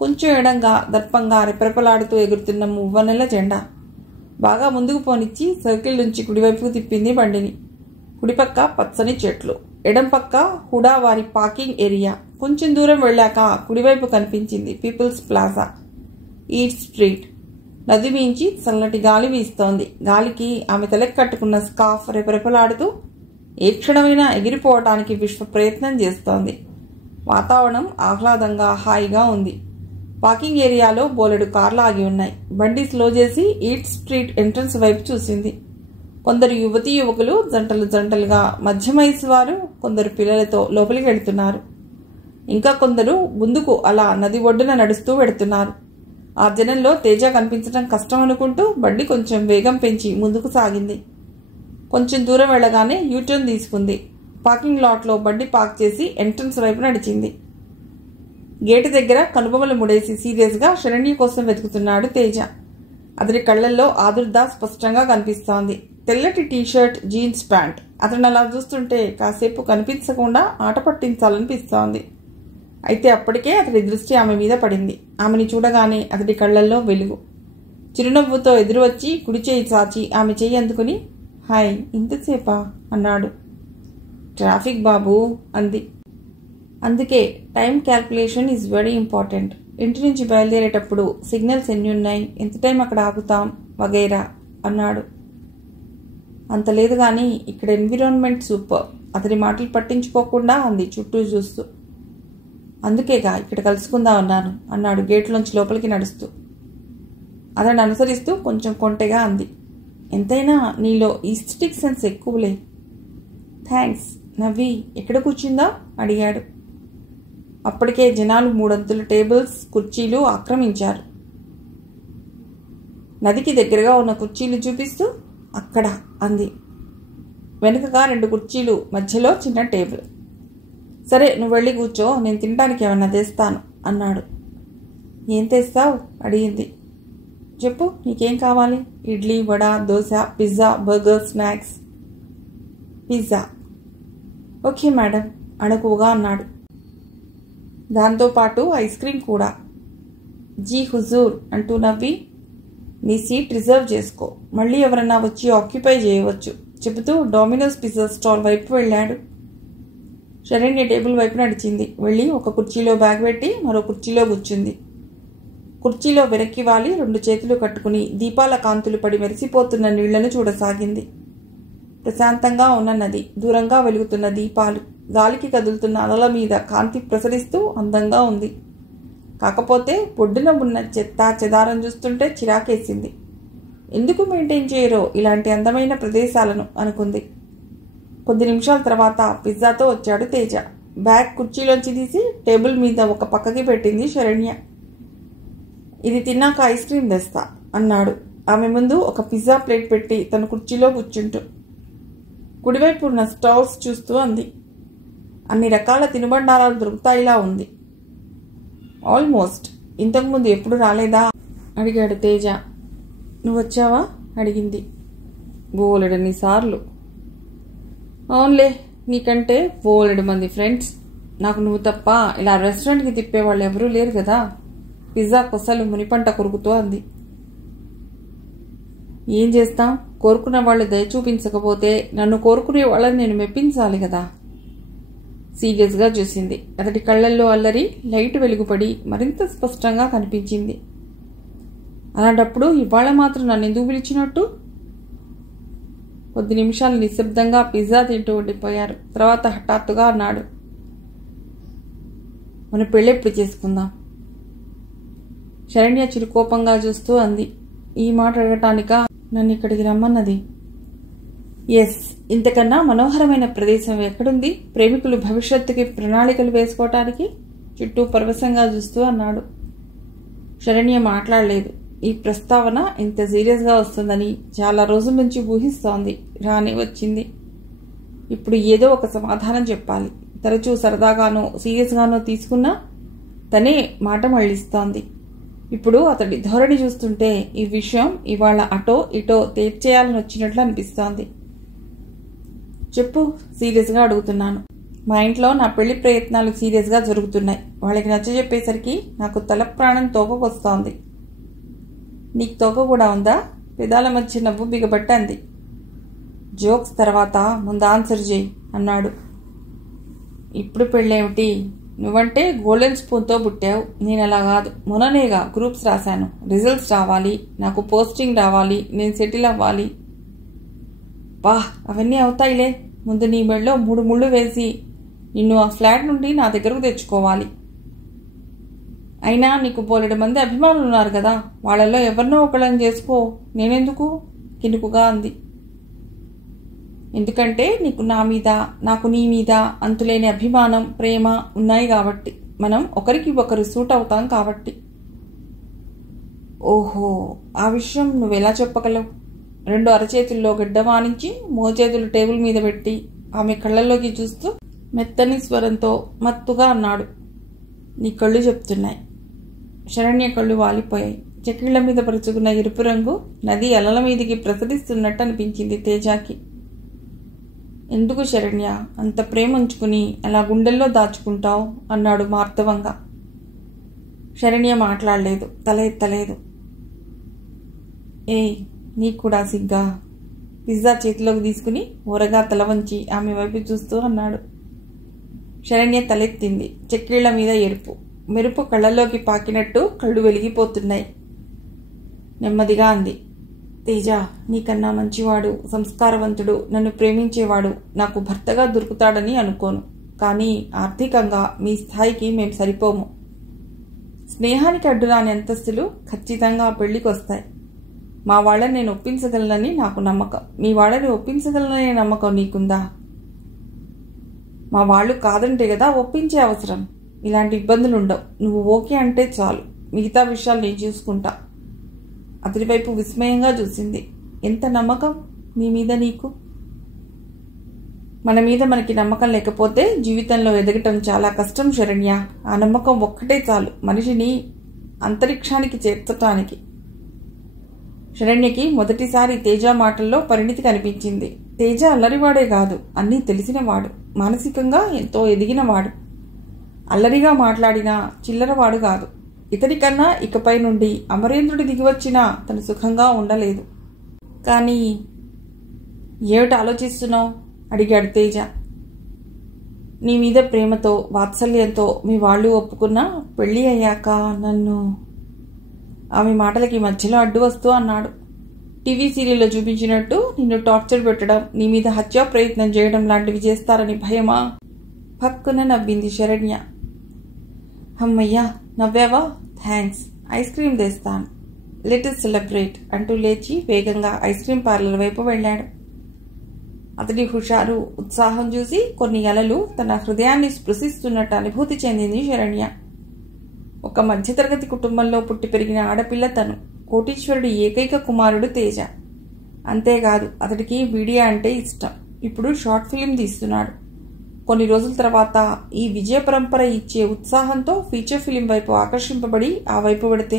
కొంచెం ఎడంగా దర్పంగా రెపరెపలాడుతూ ఎగురుతున్న మువ్వనెల జెండా. బాగా ముందుకు పోనిచ్చి సర్కిల్ నుంచి కుడివైపుకు తిప్పింది బండిని. కుడిపక్క పచ్చని చెట్లు, ఎడం పక్క హుడా వారి పార్కింగ్ ఏరియా. కొంచెం దూరం వెళ్ళాక కుడివైపు కనిపించింది పీపుల్స్ ప్లాజా, ఈట్ స్ట్రీట్. నది మించి చల్లటి గాలి వీస్తోంది. గాలికి ఆమె తలెక్కి కట్టుకున్న స్కార్ఫ్ రెపరెపలాడుతూ ఏ క్షణమైనా ఎగిరిపోవటానికి విశ్వ ప్రయత్నం చేస్తోంది. వాతావరణం ఆహ్లాదంగా హాయిగా ఉంది. పార్కింగ్ ఏరియాలో బోలెడు కార్లు ఆగి ఉన్నాయి. బండి స్లో చేసి ఈట్ స్ట్రీట్ ఎంట్రన్స్ వైపు చూసింది. కొందరు యువతీ యువకులు జంటలు జంటలుగా, మధ్య వయసు వారు కొందరు పిల్లలతో లోపలికి వెళుతున్నారు. ఇంకా కొందరు ముందుకు అలా నది ఒడ్డున నడుస్తూ వెడుతున్నారు. ఆ జనంలో తేజ కనిపించడం కష్టం అనుకుంటూ బండి కొంచెం వేగం పెంచి ముందుకు సాగింది. కొంచెం దూరం వెళ్ళగానే యూటర్న్ తీసుకుంది. పార్కింగ్ లాట్లో బండి పార్క్ చేసి ఎంట్రన్స్ వైపు నడిచింది. గేటు దగ్గర కనుబొమ్మలు ముడేసి సీరియస్గా శరణ్య కోసం వెతుకుతున్నాడు తేజ. అతడి కళ్లల్లో ఆదుర్ద స్పష్టంగా కనిపిస్తోంది. తెల్లటి టీషర్ట్, జీన్స్ ప్యాంట్. అతను అలా చూస్తుంటే కాసేపు కనిపించకుండా ఆట పట్టించాలనిపిస్తోంది. అయితే అప్పటికే అతడి దృష్టి ఆమె మీద పడింది. ఆమెని చూడగానే అతడి కళ్లల్లో వెలుగు. చిరునవ్వుతో ఎదురు వచ్చి కుడి చేయి చాచి ఆమె చెయ్యి అందుకుని, హాయ్, ఇంతసేపా అన్నాడు. ట్రాఫిక్ బాబు అంది. అందుకే time calculation is very important. ఇంటి నుంచి బయలుదేరేటప్పుడు సిగ్నల్స్ ఎన్ని ఉన్నాయి, ఎంత టైం అక్కడ ఆగుతాం వగైరా అన్నాడు. అంత లేదు కానీ ఇక్కడ ఎన్విరాన్మెంట్ సూపర్. అతడి మాటలు పట్టించుకోకుండా అంది చుట్టూ చూస్తూ. అందుకేగా ఇక్కడ కలుసుకుందా ఉన్నాను అన్నాడు గేట్లోంచి లోపలికి నడుస్తూ. అతన్ని అనుసరిస్తూ కొంచెం కొంటెగా అంది. ఎంతైనా నీలో ఈస్థెటిక్ సెన్స్ ఎక్కువలే. థ్యాంక్స్. నవ్వి ఎక్కడ కూర్చుందా అడిగాడు. అప్పటికే జనాలు 3 అంతుల టేబుల్స్, కుర్చీలు ఆక్రమించారు. నదికి దగ్గరగా ఉన్న కుర్చీలు చూపిస్తూ అక్కడ అంది. వెనుకగా 2 కుర్చీలు, మధ్యలో చిన్న టేబుల్. సరే, నువ్వు వెళ్ళి కూర్చో, నేను తినడానికి ఏమన్నా తెస్తాను అన్నాడు. ఏం తెస్తావు అడిగింది. చెప్పు, నీకేం కావాలి? Idli, vada, dosa, pizza, burger, snacks. Pizza. Okay madam అణకువగా అన్నాడు. దాంతోపాటు ఐస్ క్రీమ్ కూడా. జీ హుజూర్ అంటూ నవ్వి, నీ సీట్ రిజర్వ్ చేసుకో, మళ్ళీ ఎవరన్నా వచ్చి ఆక్యుపై చేయవచ్చు చెబుతూ డొమినోస్ పిజ్జా స్టాల్ వైపు వెళ్ళాడు. శరణ్య టేబుల్ వైపు నడిచింది. వెళ్ళి ఒక కుర్చీలో బ్యాగ్ పెట్టి మరో కుర్చీలో కూర్చుంది. కుర్చీలో వెనక్కి వాలి 2 చేతులు కట్టుకుని దీపాల కాంతులు పడి మెరిసిపోతున్న నీళ్లను చూడసాగింది. ప్రశాంతంగా ఉన్న నది, దూరంగా వెలుగుతున్న దీపాలు, గాలికి కదులుతున్న అలల మీద కాంతి ప్రసరిస్తూ అందంగా ఉంది. కాకపోతే పొడ్డున ఉన్న చెత్త చెదారం చూస్తుంటే చిరాకేసింది. ఎందుకు మెయింటైన్ చేయరో ఇలాంటి అందమైన ప్రదేశాలను అనుకుంది. కొద్ది నిమిషాల తర్వాత పిజ్జాతో వచ్చాడు తేజ. బ్యాగ్ కుర్చీలోంచి తీసి టేబుల్ మీద ఒక పక్కకి పెట్టింది శరణ్య. ఇది తిన్నాక ఐస్ క్రీమ్ తెస్తా అన్నాడు ఆమె ముందు ఒక పిజ్జా ప్లేట్ పెట్టి తన కుర్చీలో కూర్చుంటూ. కుడివైపు ఉన్న స్టాల్స్ చూస్తూ అంది. అన్ని రకాల తినుబండారాలు దొరుకుతాయిలా ఉంది. ఆల్మోస్ట్. ఇంతకుముందు ఎప్పుడు రాలేదా అడిగాడు తేజ. నువ్వు వచ్చావా అడిగింది. బోలెడన్ని సార్లు. అవునులే, నీకంటే బోలెడు మంది ఫ్రెండ్స్. నాకు నువ్వు తప్ప ఇలా రెస్టారెంట్కి తిప్పేవాళ్ళు ఎవరూ లేరు కదా. పిజ్జా కొసలు మునిపంట కొరుకుతూ అంది. ఏం చేస్తాం, కోరుకున్న వాళ్ళు దయ చూపించకపోతే నన్ను కోరుకునే వాళ్ళని నేను మెప్పించాలి కదా. సీరియస్గా చూసింది. అతడి కళ్ళల్లో అల్లరి లైట్ వెలుగుపడి మరింత స్పష్టంగా కనిపించింది. అలాంటప్పుడు ఇవాళ మాత్రం నన్ను ఎందుకు పిలిచినట్టు? కొద్ది నిమిషాలు నిశ్శబ్దంగా పిజ్జా తింటూ ఉండిపోయారు. తర్వాత హఠాత్తుగా అన్నాడు, మన పెళ్ళెప్పుడు చేసుకుందాం? శరణ్య చిరుకోపంగా చూస్తూ అంది. ఈ మాట అడగటానిక నన్ను ఇక్కడికి రమ్మన్నది? ఎస్, ఇంతకన్నా మనోహరమైన ప్రదేశం ఎక్కడుంది ప్రేమికులు భవిష్యత్తుకి ప్రణాళికలు వేసుకోవటానికి? చుట్టూ పరవశంగా చూస్తూ అన్నాడు. శరణ్య మాట్లాడలేదు. ఈ ప్రస్తావన ఇంత సీరియస్గా వస్తుందని చాలా రోజుల నుంచి ఊహిస్తోంది. రాని వచ్చింది. ఇప్పుడు ఏదో ఒక సమాధానం చెప్పాలి. తరచూ సరదాగానో సీరియస్గానో తీసుకున్నా తనే మాట మళ్ళిస్తోంది. ఇప్పుడు అతడి ధోరణి చూస్తుంటే ఈ విషయం ఇవాళ అటో ఇటో తేల్చేయాలని వచ్చినట్లు అనిపిస్తోంది. చెప్పు, సీరియస్గా అడుగుతున్నాను. మా ఇంట్లో నా పెళ్లి ప్రయత్నాలు సీరియస్గా జరుగుతున్నాయి. వాళ్ళకి నచ్చజెప్పేసరికి నాకు తల ప్రాణం తోకకొస్తోంది. నీకు తోక కూడా ఉందా? పెదాల మధ్య నవ్వు బిగబట్టంది. జోక్స్ తర్వాత ముందు ఆన్సర్ చేయి అన్నాడు. ఇప్పుడు పెళ్ళేమిటి? నువ్వంటే గోల్డెన్ స్పూన్తో పుట్టావు. నేను అలా కాదు. మొన్ననేగా గ్రూప్స్ రాశాను. రిజల్ట్స్ రావాలి, నాకు పోస్టింగ్ రావాలి, నేను సెటిల్ అవ్వాలి. బా, అవన్నీ అవుతాయిలే. ముందు నీ మెడలో 3 ముళ్ళు వేసి నిన్ను ఆ ఫ్లాట్ నుండి నా దగ్గరకు తెచ్చుకోవాలి. అయినా నీకు బోలెడు మంది అభిమానులు ఉన్నారు కదా, వాళ్ళల్లో ఎవరినో ఒకళ్ళని చేసుకో. నేనెందుకు? కినుకుగా అంది. ఎందుకంటే నీకు నా మీద, నాకు నీ మీద అంతులేని అభిమానం, ప్రేమ ఉన్నాయి కాబట్టి. మనం ఒకరికి ఒకరు సూట్ అవుతాం కాబట్టి. ఓహో, ఆ విషయం నువ్వెలా చెప్పగలవు? 2 అరచేతుల్లో గడ్డమానించి మోచేతులు టేబుల్ మీద పెట్టి ఆమె కళ్ళల్లోకి చూస్తూ మెత్తని స్వరంతో మత్తుగా అన్నాడు. నీ కళ్ళు చెప్తున్నాయి. శరణ్య కళ్ళు వాలిపోయాయి. చెక్కిళ్ల మీద పరుచుకున్న ఎరుపు రంగు నది అలల మీదికి ప్రసరిస్తున్నట్టు అనిపించింది తేజాకి. ఎందుకు శరణ్య అంత ప్రేమ ఉంచుకుని అలా గుండెల్లో దాచుకుంటావు అన్నాడు మార్తవంగా. శరణ్య మాట్లాడలేదు, తల ఎత్తలేదు. ఏయ్, నీకు కూడా సిగ్గా? పిజ్జా చేతిలోకి తీసుకుని ఊరగా తల వంచి ఆమె వైపు చూస్తూ అన్నాడు. శరణ్య తలెత్తింది. చెక్కిళ్ల మీద ఎరుపు మెరుపు కళ్ళల్లోకి పాకినట్టు కళ్ళు వెలిగిపోతున్నాయి. నెమ్మదిగా అంది. తేజ, నీకన్నా మంచివాడు, సంస్కారవంతుడు, నన్ను ప్రేమించేవాడు నాకు భర్తగా దొరుకుతాడని అనుకోను. కానీ ఆర్థికంగా మీ స్థాయికి మేం సరిపోము. స్నేహానికి అడ్డురాని అంతస్తులు ఖచ్చితంగా పెళ్లికి వస్తాయి. మా వాళ్ళని నేను ఒప్పించగలనని నాకు నమ్మకం. మీ వాళ్ళని ఒప్పించగలననే నమ్మకం నీకుందా? మా వాళ్ళు కాదంటే కదా ఒప్పించే అవసరం. ఇలాంటి ఇబ్బందులు ఉండవు. నువ్వు ఓకే అంటే చాలు, మిగతా విషయాలు నేను చూసుకుంటా. అతడి వైపు విస్మయంగా చూసింది. ఎంత నమ్మకం నీ మీద నీకు? మన మీద మనకి నమ్మకం లేకపోతే జీవితంలో ఎదగటం చాలా కష్టం శరణ్య. ఆ నమ్మకం ఒక్కటే చాలు మనిషిని అంతరిక్షానికి చేర్చటానికి. శరణ్యకి మొదటిసారి తేజ మాటల్లో పరిణితి కనిపించింది. తేజ అల్లరివాడే కాదు, అన్నీ తెలిసినవాడు, మానసికంగా ఎంతో ఎదిగినవాడు. అల్లరిగా మాట్లాడినా చిల్లరవాడు కాదు. ఇతడికన్నా ఇకపై నుండి అమరేంద్రుడి దిగివచ్చినా తను సుఖంగా ఉండలేదు. కానీ ఏమిటి ఆలోచిస్తున్నావు అడిగాడు తేజ. నీ మీద ప్రేమతో, వాత్సల్యంతో మీ వాళ్ళు ఒప్పుకున్నా పెళ్ళి అయ్యాక నన్ను... ఆమె మాటలకి మధ్యలో అడ్డు వస్తూ అన్నాడు. టీవీ సీరియల్లో చూపించినట్టు నిన్ను టార్చర్ పెట్టడం, నీ మీద హత్యా ప్రయత్నం చేయడం లాంటివి చేస్తారని భయమా? పక్కున నవ్వింది శరణ్య. అమ్మయ్యా, నవ్వావా? థ్యాంక్స్. ఐస్ క్రీమ్ తెస్తాను. లెట్ us సెలబ్రేట్ అంటూ లేచి వేగంగా ఐస్ క్రీమ్ పార్లర్ వైపు వెళ్ళాడు. అతడి హుషారు, ఉత్సాహం చూసి కొన్ని అలలు తన హృదయాన్ని స్పృశిస్తున్నట్టు అనుభూతి చెందింది శరణ్య. ఒక మధ్యతరగతి కుటుంబంలో పుట్టి పెరిగిన ఆడపిల్ల తను. కోటీశ్వరుడి ఏకైక కుమారుడు తేజ. అంతేకాదు అతడికి మీడియా అంటే ఇష్టం. ఇప్పుడు షార్ట్ ఫిలిం తీస్తున్నాడు. కొన్ని రోజుల తర్వాత ఈ విజయ పరంపర ఇచ్చే ఉత్సాహంతో ఫీచర్ ఫిలిం వైపు ఆకర్షింపబడి ఆ వైపు పెడితే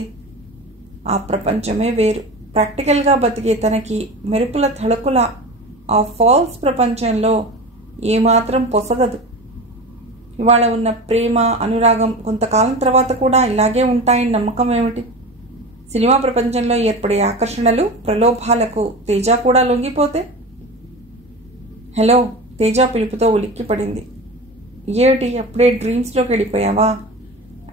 ఆ ప్రపంచమే వేరు. ప్రాక్టికల్గా బతికే తనకి మెరుపుల తళుకుల ఆ ఫాల్స్ ప్రపంచంలో ఏమాత్రం పొసగదు. ఇవాళ ఉన్న ప్రేమ, అనురాగం కొంతకాలం తర్వాత కూడా ఇలాగే ఉంటాయని నమ్మకం ఏమిటి? సినిమా ప్రపంచంలో ఏర్పడే ఆకర్షణలు, ప్రలోభాలకు తేజ కూడా లొంగిపోతే? హలో, తేజ పిలుపుతో ఉలిక్కిపడింది. ఏమిటి, అప్పుడే డ్రీమ్స్లోకి వెళ్ళిపోయావా?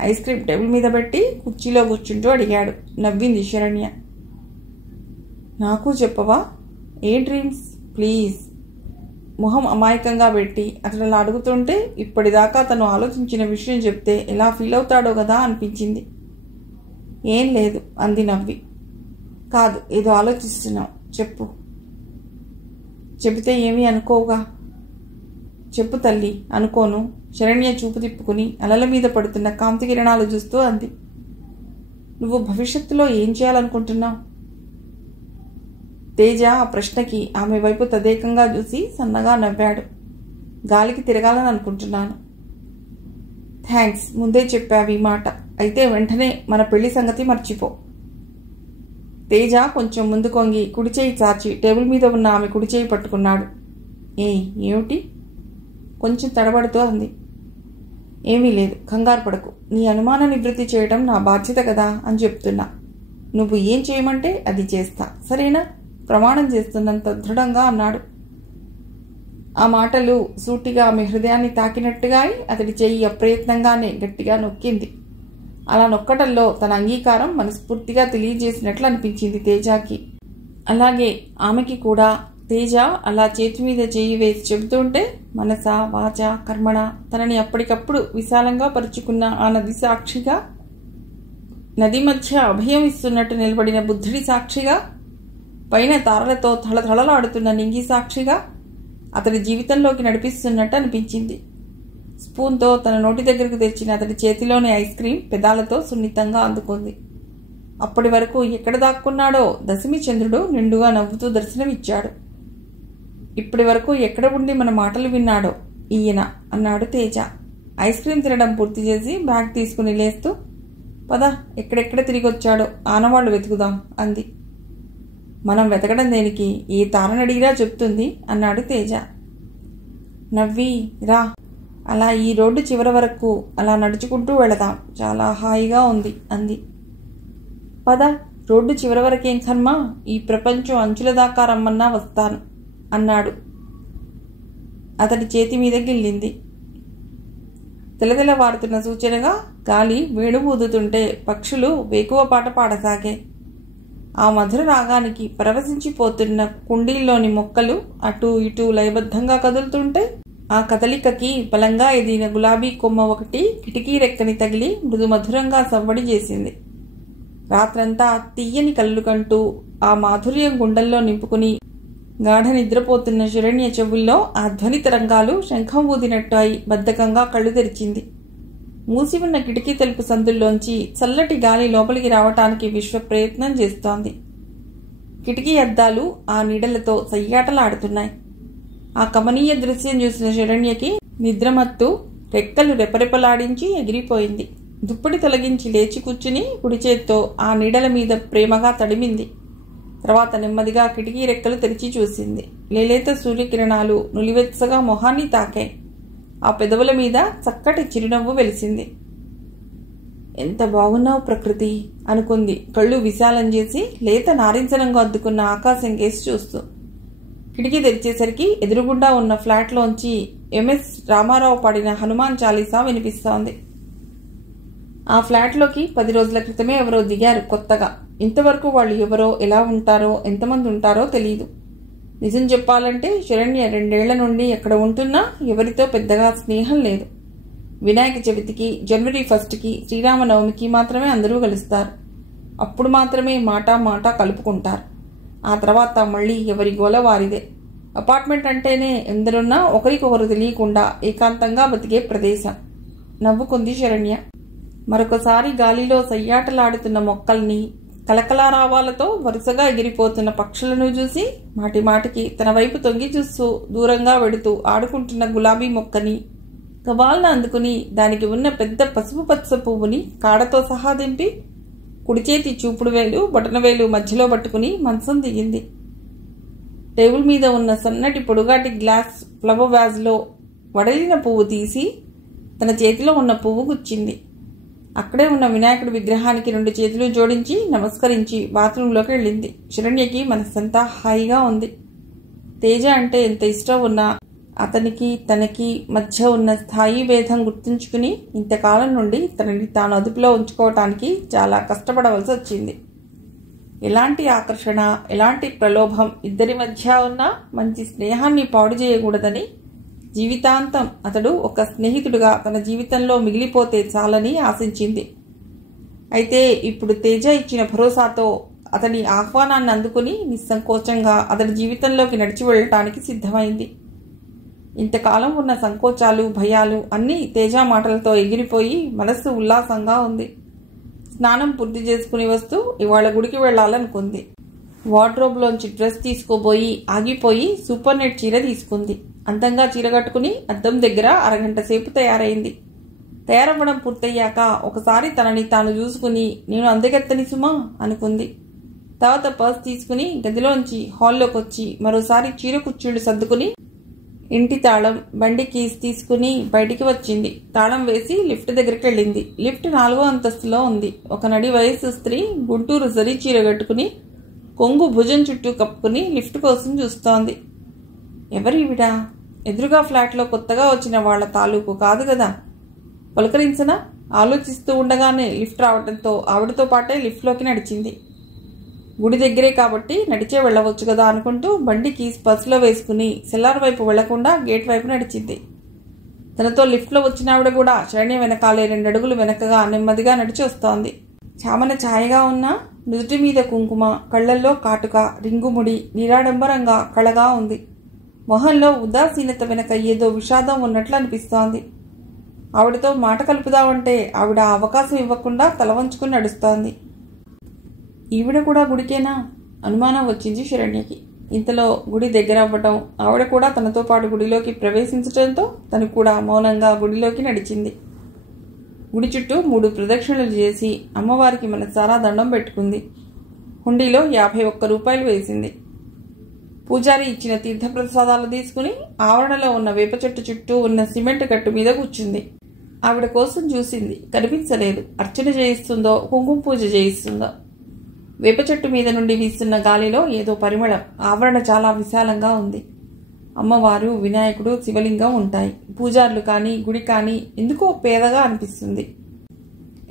ఐస్ క్రీమ్ టేబుల్ మీద పెట్టి కుర్చీలో కూర్చుంటూ అడిగాడు. నవ్వింది శరణ్య. నాకు చెప్పవా? ఏ డ్రీమ్స్ ప్లీజ్? మొహం అమాయకంగా పెట్టి అతడు అలా అడుగుతుంటే ఇప్పటిదాకా తను ఆలోచించిన విషయం చెప్తే ఎలా ఫీల్ అవుతాడో కదా అనిపించింది. ఏం లేదు అంది నవ్వి. కాదు, ఏదో ఆలోచిస్తున్నావు, చెప్పు. చెబితే ఏమీ అనుకోవుగా? చెప్పు తల్లి. అనుకోను. శరణ్య చూపు తిప్పుకుని అలల మీద పడుతున్న కాంతి కిరణాలు చూస్తూ అంది. నువ్వు భవిష్యత్తులో ఏం చేయాలనుకుంటున్నావు? తేజ ఆ ప్రశ్నకి ఆమె వైపు తదేకంగా చూసి సన్నగా నవ్వాడు. గాలికి తిరగాలని అనుకుంటున్నాను. థ్యాంక్స్, ముందే చెప్పావు ఈ మాట. అయితే వెంటనే మన పెళ్లి సంగతి మర్చిపో. తేజ కొంచెం ముందు కొంగి కుడిచేయి చాచి టేబుల్ మీద ఉన్న ఆమె కుడిచేయి పట్టుకున్నాడు. ఏమిటి? కొంచెం తడబడుతూ అంది. ఏమీ లేదు, కంగారు పడకు. నీ అనుమాన నివృత్తి చేయడం నా బాధ్యత కదా అని చెప్తున్నా. నువ్వు ఏం చేయమంటే అది చేస్తా, సరేనా? ప్రమాణం చేస్తున్నంత దృఢంగా అన్నాడు. ఆ మాటలు సూటిగా ఆమె హృదయాన్ని తాకినట్టుగా అతడి చెయ్యి అప్రయత్నంగానే గట్టిగా నొక్కింది. అలా నొక్కటంలో తన అంగీకారం మనస్ఫూర్తిగా తెలియజేసినట్లు అనిపించింది తేజకి. అలాగే ఆమెకి కూడా. తేజ అలా చేతి మీద చేయి వేసి చెబుతుంటే మనస, వాచ, కర్మణ తనని అప్పటికప్పుడు విశాలంగా పరుచుకున్న ఆ నది సాక్షిగా, నది మధ్య అభయం ఇస్తున్నట్టు నిలబడిన బుద్ధుడి సాక్షిగా, పైన తారలతో థళథళలాడుతున్న నింగి సాక్షిగా అతడి జీవితంలోకి నడిపిస్తున్నట్టు అనిపించింది. స్పూన్తో తన నోటి దగ్గరకు తెచ్చిన అతడి చేతిలోని ఐస్ క్రీం పెదాలతో సున్నితంగా అందుకుంది. అప్పటి వరకు ఎక్కడ దాక్కున్నాడో దశమి చంద్రుడు నిండుగా నవ్వుతూ దర్శనమిచ్చాడు. ఇప్పటి వరకు ఎక్కడ ఉండి మన మాటలు విన్నాడో ఈయన అన్నాడు తేజ. ఐస్ క్రీం తినడం పూర్తి చేసి బ్యాగ్ తీసుకుని లేస్తూ, పద, ఎక్కడెక్కడ తిరిగి వచ్చాడో ఆనవాళ్లు వెతుకుదాం అంది. మనం వెతకడం దేనికి? ఏ తారనడిగిరా చెప్తుంది అన్నాడు తేజ. నవ్వి, రా, అలా ఈ రోడ్డు చివరి వరకు అలా నడుచుకుంటూ వెళదాం, చాలా హాయిగా ఉంది అంది. పద, రోడ్డు చివరి వరకేం కర్మ, ఈ ప్రపంచం అంచుల దాకా రమ్మన్నా వస్తాను అన్నాడు. అతడి చేతి మీద గిల్లింది. తెలతెలవారుతున్న సూచనగా గాలి వేణువూదుతుంటే పక్షులు వేకువ పాట పాడసాగే. ఆ మధుర రాగానికి పరవశించిపోతున్న కుండీల్లోని మొక్కలు అటూ ఇటూ లయబద్ధంగా కదులుతుంటే ఆ కదలికకి బలంగా ఎదిగిన గులాబీ కొమ్మ ఒకటి కిటికీ రెక్కని తగిలి మృదు మధురంగా సవ్వడి చేసింది. రాత్రంతా తీయని కళ్ళు కంటూ ఆ మాధుర్యం గుండెల్లో నింపుకుని గాఢ నిద్రపోతున్న శరణ్య చెవుల్లో ఆ ధ్వని తరంగాలు శంఖం ఊదినట్టు అయి బద్ధకంగా కళ్ళు తెరిచింది. మూసి ఉన్న కిటికీ తలుపు సందుల్లోంచి చల్లటి గాలి లోపలికి రావటానికి విశ్వ ప్రయత్నం చేస్తోంది. కిటికీ అద్దాలు ఆ నీడలతో సయ్యాటలాడుతున్నాయి. ఆ కమనీయ దృశ్యం చూసిన శరణ్యకి నిద్రమత్తు రెక్కలు రెపరెపలాడించి ఎగిరిపోయింది. దుప్పటి తొలగించి లేచి కూర్చుని కుడి చేత్తో ఆ నీడల మీద ప్రేమగా తడిమింది. తర్వాత నెమ్మదిగా కిటికీ రెక్కలు తెరిచి చూసింది. లేలేత సూర్యకిరణాలు నులివెచ్చగా మొహాన్ని తాకాయి. ఆ పెదవుల మీద చక్కటి చిరునవ్వు వెలిసింది. ఎంత బాగున్నావు ప్రకృతి అనుకుంది కళ్ళు విశాలం చేసి లేత నారింజ రంగు అద్దుకున్న ఆకాశం కేసి చూస్తూ. కిటికీ తెరిచేసరికి ఎదురుగుండా ఉన్న ఫ్లాట్లోంచి ఎంఎస్ రామారావు పాడిన హనుమాన్ చాలీసా వినిపిస్తోంది. ఆ ఫ్లాట్లోకి 10 రోజుల క్రితమే ఎవరో దిగారు కొత్తగా. ఇంతవరకు వాళ్ళు ఎవరో, ఎలా ఉంటారో, ఎంతమంది ఉంటారో తెలియదు. నిజం చెప్పాలంటే శరణ్య 2 ఏళ్ల నుండి ఎక్కడ ఉంటున్నా ఎవరితో పెద్దగా స్నేహం లేదు. వినాయక చవితికి, జనవరి 1కి, శ్రీరామనవమికి మాత్రమే అందరూ కలుస్తారు. అప్పుడు మాత్రమే మాట కలుపుకుంటారు. ఆ తర్వాత మళ్ళీ ఎవరి గోల వారిదే. అపార్ట్మెంట్ అంటేనే ఎందరున్నా ఒకరికొకరు తెలియకుండా ఏకాంతంగా బతికే ప్రదేశం. నవ్వుకుంది శరణ్య. మరొకసారి గాలిలో సయ్యాటలాడుతున్న మొక్కల్ని, కలకలారావాలతో వరుసగా ఎగిరిపోతున్న పక్షులను చూసి మాటిమాటికి తన వైపు తొంగి చూస్తూ దూరంగా వెడుతూ ఆడుకుంటున్న గులాబీ మొక్కని గబాల్న అందుకుని దానికి ఉన్న పెద్ద పసుపు పచ్చ పువ్వుని కాడతో సహా దింపి కుడి చేతి చూపుడు వేలు, బొటనవేలు మధ్యలో పట్టుకుని మంచం దిగింది. టేబుల్ మీద ఉన్న సన్నటి పొడుగాటి గ్లాస్ ఫ్లవర్ వ్యాజ్లో వడలిన పువ్వు తీసి తన చేతిలో ఉన్న పువ్వు గుచ్చింది. అక్కడే ఉన్న వినాయకుడి విగ్రహానికి 2 చేతులు జోడించి నమస్కరించి బాత్రూంలోకి వెళ్ళింది. శరణ్యకి మనస్సంతా హాయిగా ఉంది. తేజ అంటే ఎంత ఇష్టం ఉన్నా అతనికి తనకి మధ్య ఉన్న స్థాయి భేదం గుర్తుంచుకుని ఇంతకాలం నుండి తనని తాను అదుపులో ఉంచుకోవటానికి చాలా కష్టపడవలసి వచ్చింది. ఎలాంటి ఆకర్షణ, ఎలాంటి ప్రలోభం ఇద్దరి మధ్య ఉన్న మంచి స్నేహాన్ని పాడు చేయకూడదని జీవితాంతం అతడు ఒక స్నేహితుడుగా తన జీవితంలో మిగిలిపోతే చాలని ఆశించింది. అయితే ఇప్పుడు తేజ ఇచ్చిన భరోసాతో అతని ఆహ్వానాన్ని అందుకుని నిస్సంకోచంగా అతడి జీవితంలోకి నడిచి వెళ్ళటానికి సిద్ధమైంది. ఇంతకాలం ఉన్న సంకోచాలు, భయాలు అన్నీ తేజ మాటలతో ఎగిరిపోయి మనస్సు ఉల్లాసంగా ఉంది. స్నానం పూర్తి చేసుకుని వస్తూ ఇవాళ గుడికి వెళ్లాలనుకుంది. వార్డ్రోబ్లోంచి డ్రెస్ తీసుకోబోయి ఆగిపోయి సూపర్ నెట్ చీర తీసుకుంది. అందంగా చీర కట్టుకుని అద్దం దగ్గర అరగంట సేపు తయారైంది. తయారవ్వడం పూర్తయ్యాక ఒకసారి తనని తాను చూసుకుని నేను అందగెత్తని సుమా అనుకుంది. తర్వాత పర్స్ తీసుకుని గదిలోంచి హాల్లోకి వచ్చి మరోసారి చీర కుర్చీళ్లు సర్దుకుని ఇంటి తాళం, బండి కీస్ తీసుకుని బయటికి వచ్చింది. తాళం వేసి లిఫ్ట్ దగ్గరికి వెళ్ళింది. లిఫ్ట్ 4వ అంతస్తులో ఉంది. ఒక నడి వయసు స్త్రీ గుంటూరు జరీ చీర కట్టుకుని కొంగు భుజం చుట్టూ కప్పుకుని లిఫ్ట్ కోసం చూస్తోంది. ఎవరివిడా? ఎదురుగా ఫ్లాట్లో కొత్తగా వచ్చిన వాళ్ల తాలూకు కాదు కదా. పలకరించనా? ఆలోచిస్తూ ఉండగానే లిఫ్ట్ రావడంతో ఆవిడతో పాటే లిఫ్ట్లోకి నడిచింది. గుడి దగ్గరే కాబట్టి నడిచే వెళ్ళవచ్చు కదా అనుకుంటూ బండి కీస్ పర్సులో వేసుకుని సెల్లార్ వైపు వెళ్లకుండా గేట్ వైపు నడిచింది. తనతో లిఫ్ట్లో వచ్చిన ఆవిడ కూడా శరణ్య వెనకాలే 2 అడుగులు వెనకగా నెమ్మదిగా నడిచి వస్తోంది. చామన ఛాయగా ఉన్న నుదుటి మీద కుంకుమ, కళ్లల్లో కాటుక, రింగుముడి నిరాడంబరంగా కళగా ఉంది. మొహంలో ఉదాసీనత వెనక ఏదో విషాదం ఉన్నట్లు అనిపిస్తోంది. ఆవిడతో మాట కలుపుదామంటే ఆవిడ అవకాశం ఇవ్వకుండా తల వంచుకుని నడుస్తోంది. ఈవిడ కూడా గుడికేనా? అనుమానం వచ్చింది శరణ్యకి. ఇంతలో గుడి దగ్గర అవ్వటం, ఆవిడ కూడా తనతో పాటు గుడిలోకి ప్రవేశించడంతో తను కూడా మౌనంగా గుడిలోకి నడిచింది. గుడి చుట్టూ 3 ప్రదక్షిణలు చేసి అమ్మవారికి మనసారా దండం పెట్టుకుంది. హుండీలో 51 రూపాయలు వేసింది. పూజారి ఇచ్చిన తీర్థప్రసాదాలు తీసుకుని ఆవరణలో ఉన్న వేప చెట్టు చుట్టూ ఉన్న సిమెంట్ గట్టు మీద కూర్చుంది. ఆవిడ కోసం చూసింది, కనిపించలేదు. అర్చన చేయిస్తుందో కుంకుమ పూజ చేయిస్తుందో. వేప చెట్టు మీద నుండి వీస్తున్న గాలిలో ఏదో పరిమళం. ఆవరణ చాలా విశాలంగా ఉంది. అమ్మవారు, వినాయకుడు, శివలింగం ఉంటాయి. పూజారులు కానీ గుడి కానీ ఎందుకో పేదగా అనిపిస్తుంది.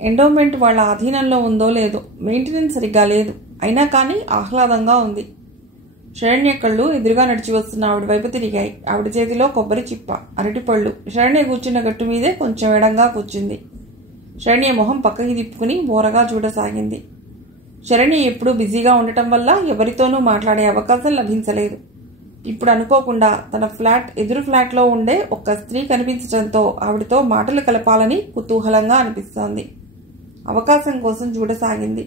ఎండోమెంట్ వాళ్ళ అధీనంలో ఉందో లేదో, మెయింటెనెన్స్ సరిగ్గా లేదు. అయినా కానీ ఆహ్లాదంగా ఉంది. శరణ్య కళ్ళు ఎదురుగా నడిచి వస్తున్న ఆవిడ వైపు తిరిగాయి. ఆవిడ చేతిలో కొబ్బరి చిప్ప, అరటిపళ్ళు. శరణ్య కూర్చున్న గట్టు మీదే కొంచెం ఎడంగా కూర్చుంది. శరణ్య మొహం పక్కకి తిప్పుకుని బోరగా చూడసాగింది. శరణ్య ఎప్పుడూ బిజీగా ఉండటం వల్ల ఎవరితోనూ మాట్లాడే అవకాశం లభించలేదు. ఇప్పుడు అనుకోకుండా తన ఫ్లాట్ ఎదురు ఫ్లాట్లో ఉండే ఒక స్త్రీ కనిపించడంతో ఆవిడతో మాటలు కలపాలని కుతూహలంగా అనిపిస్తోంది. అవకాశం కోసం చూడసాగింది.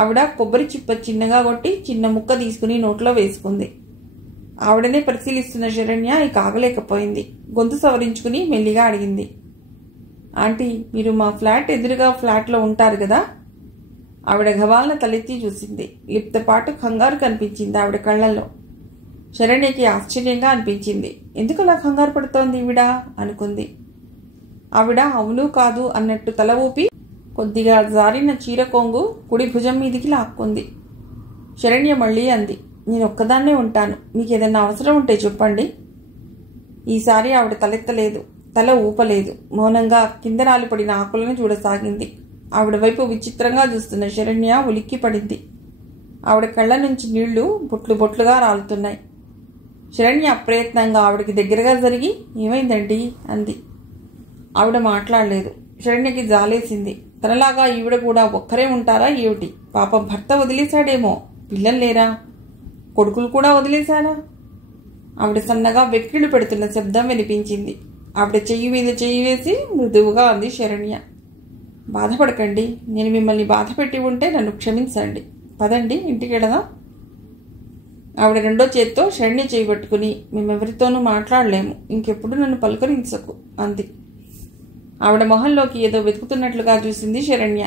ఆవిడ కొబ్బరి చిప్ప చిన్నగా కొట్టి చిన్న ముక్క తీసుకుని నోట్లో వేసుకుంది. ఆవిడనే పరిశీలిస్తున్న శరణ్య ఇక ఆగలేకపోయింది. గొంతు సవరించుకుని మెల్లిగా అడిగింది, ఆంటీ, మీరు మా ఫ్లాట్ ఎదురుగా ఫ్లాట్లో ఉంటారు కదా? ఆవిడ గవాలన తలెత్తి చూసింది. లిప్తపాటు కంగారు కనిపించింది ఆవిడ కళ్లలో. శరణ్యకి ఆశ్చర్యంగా అనిపించింది. ఎందుకలా కంగారు పడుతోంది ఈవిడ అనుకుంది. ఆవిడ అవును కాదు అన్నట్టు తల ఊపి కొద్దిగా జారిన చీర కొంగు కుడి భుజం మీదికి లాక్కుంది. శరణ్య మళ్ళీ అంది, నేను ఒక్కదాన్నే ఉంటాను, మీకేదన్నా అవసరం ఉంటే చెప్పండి. ఈసారి ఆవిడ తలెత్తలేదు, తల ఊపలేదు. మౌనంగా కింద రాలిపడిన ఆకులను చూడసాగింది. ఆవిడ వైపు విచిత్రంగా చూస్తున్న శరణ్య ఉలిక్కి పడింది. ఆవిడ కళ్ళ నుంచి నీళ్లు బొట్లు బొట్లుగా రాలుతున్నాయి. శరణ్య అప్రయత్నంగా ఆవిడకి దగ్గరగా జరిగి, ఏమైందండి అంది. ఆవిడ మాట్లాడలేదు. శరణ్యకి జాలేసింది. తనలాగా ఈవిడ కూడా ఒక్కరే ఉంటారా ఏమిటి? పాపం భర్త వదిలేశాడేమో. పిల్లలు లేరా? కొడుకులు కూడా వదిలేశారా? ఆవిడ సన్నగా వెక్కిళ్ళు పెడుతున్న శబ్దం వినిపించింది. ఆవిడ చెయ్యి మీద చెయ్యి వేసి మృదువుగా అంది శరణ్య. బాధపడకండి, నేను మిమ్మల్ని బాధ పెట్టి ఉంటే నన్ను క్షమించండి. పదండి, ఇంటికి వెళదాం. ఆవిడ రెండో చేత్తో శరణ్య చేయి పట్టుకుని, మేమెవరితోనూ మాట్లాడలేము, ఇంకెప్పుడు నన్ను పలుకరించకు అంది. ఆవిడ మొహంలోకి ఏదో వెతుకుతున్నట్లుగా చూసింది శరణ్య.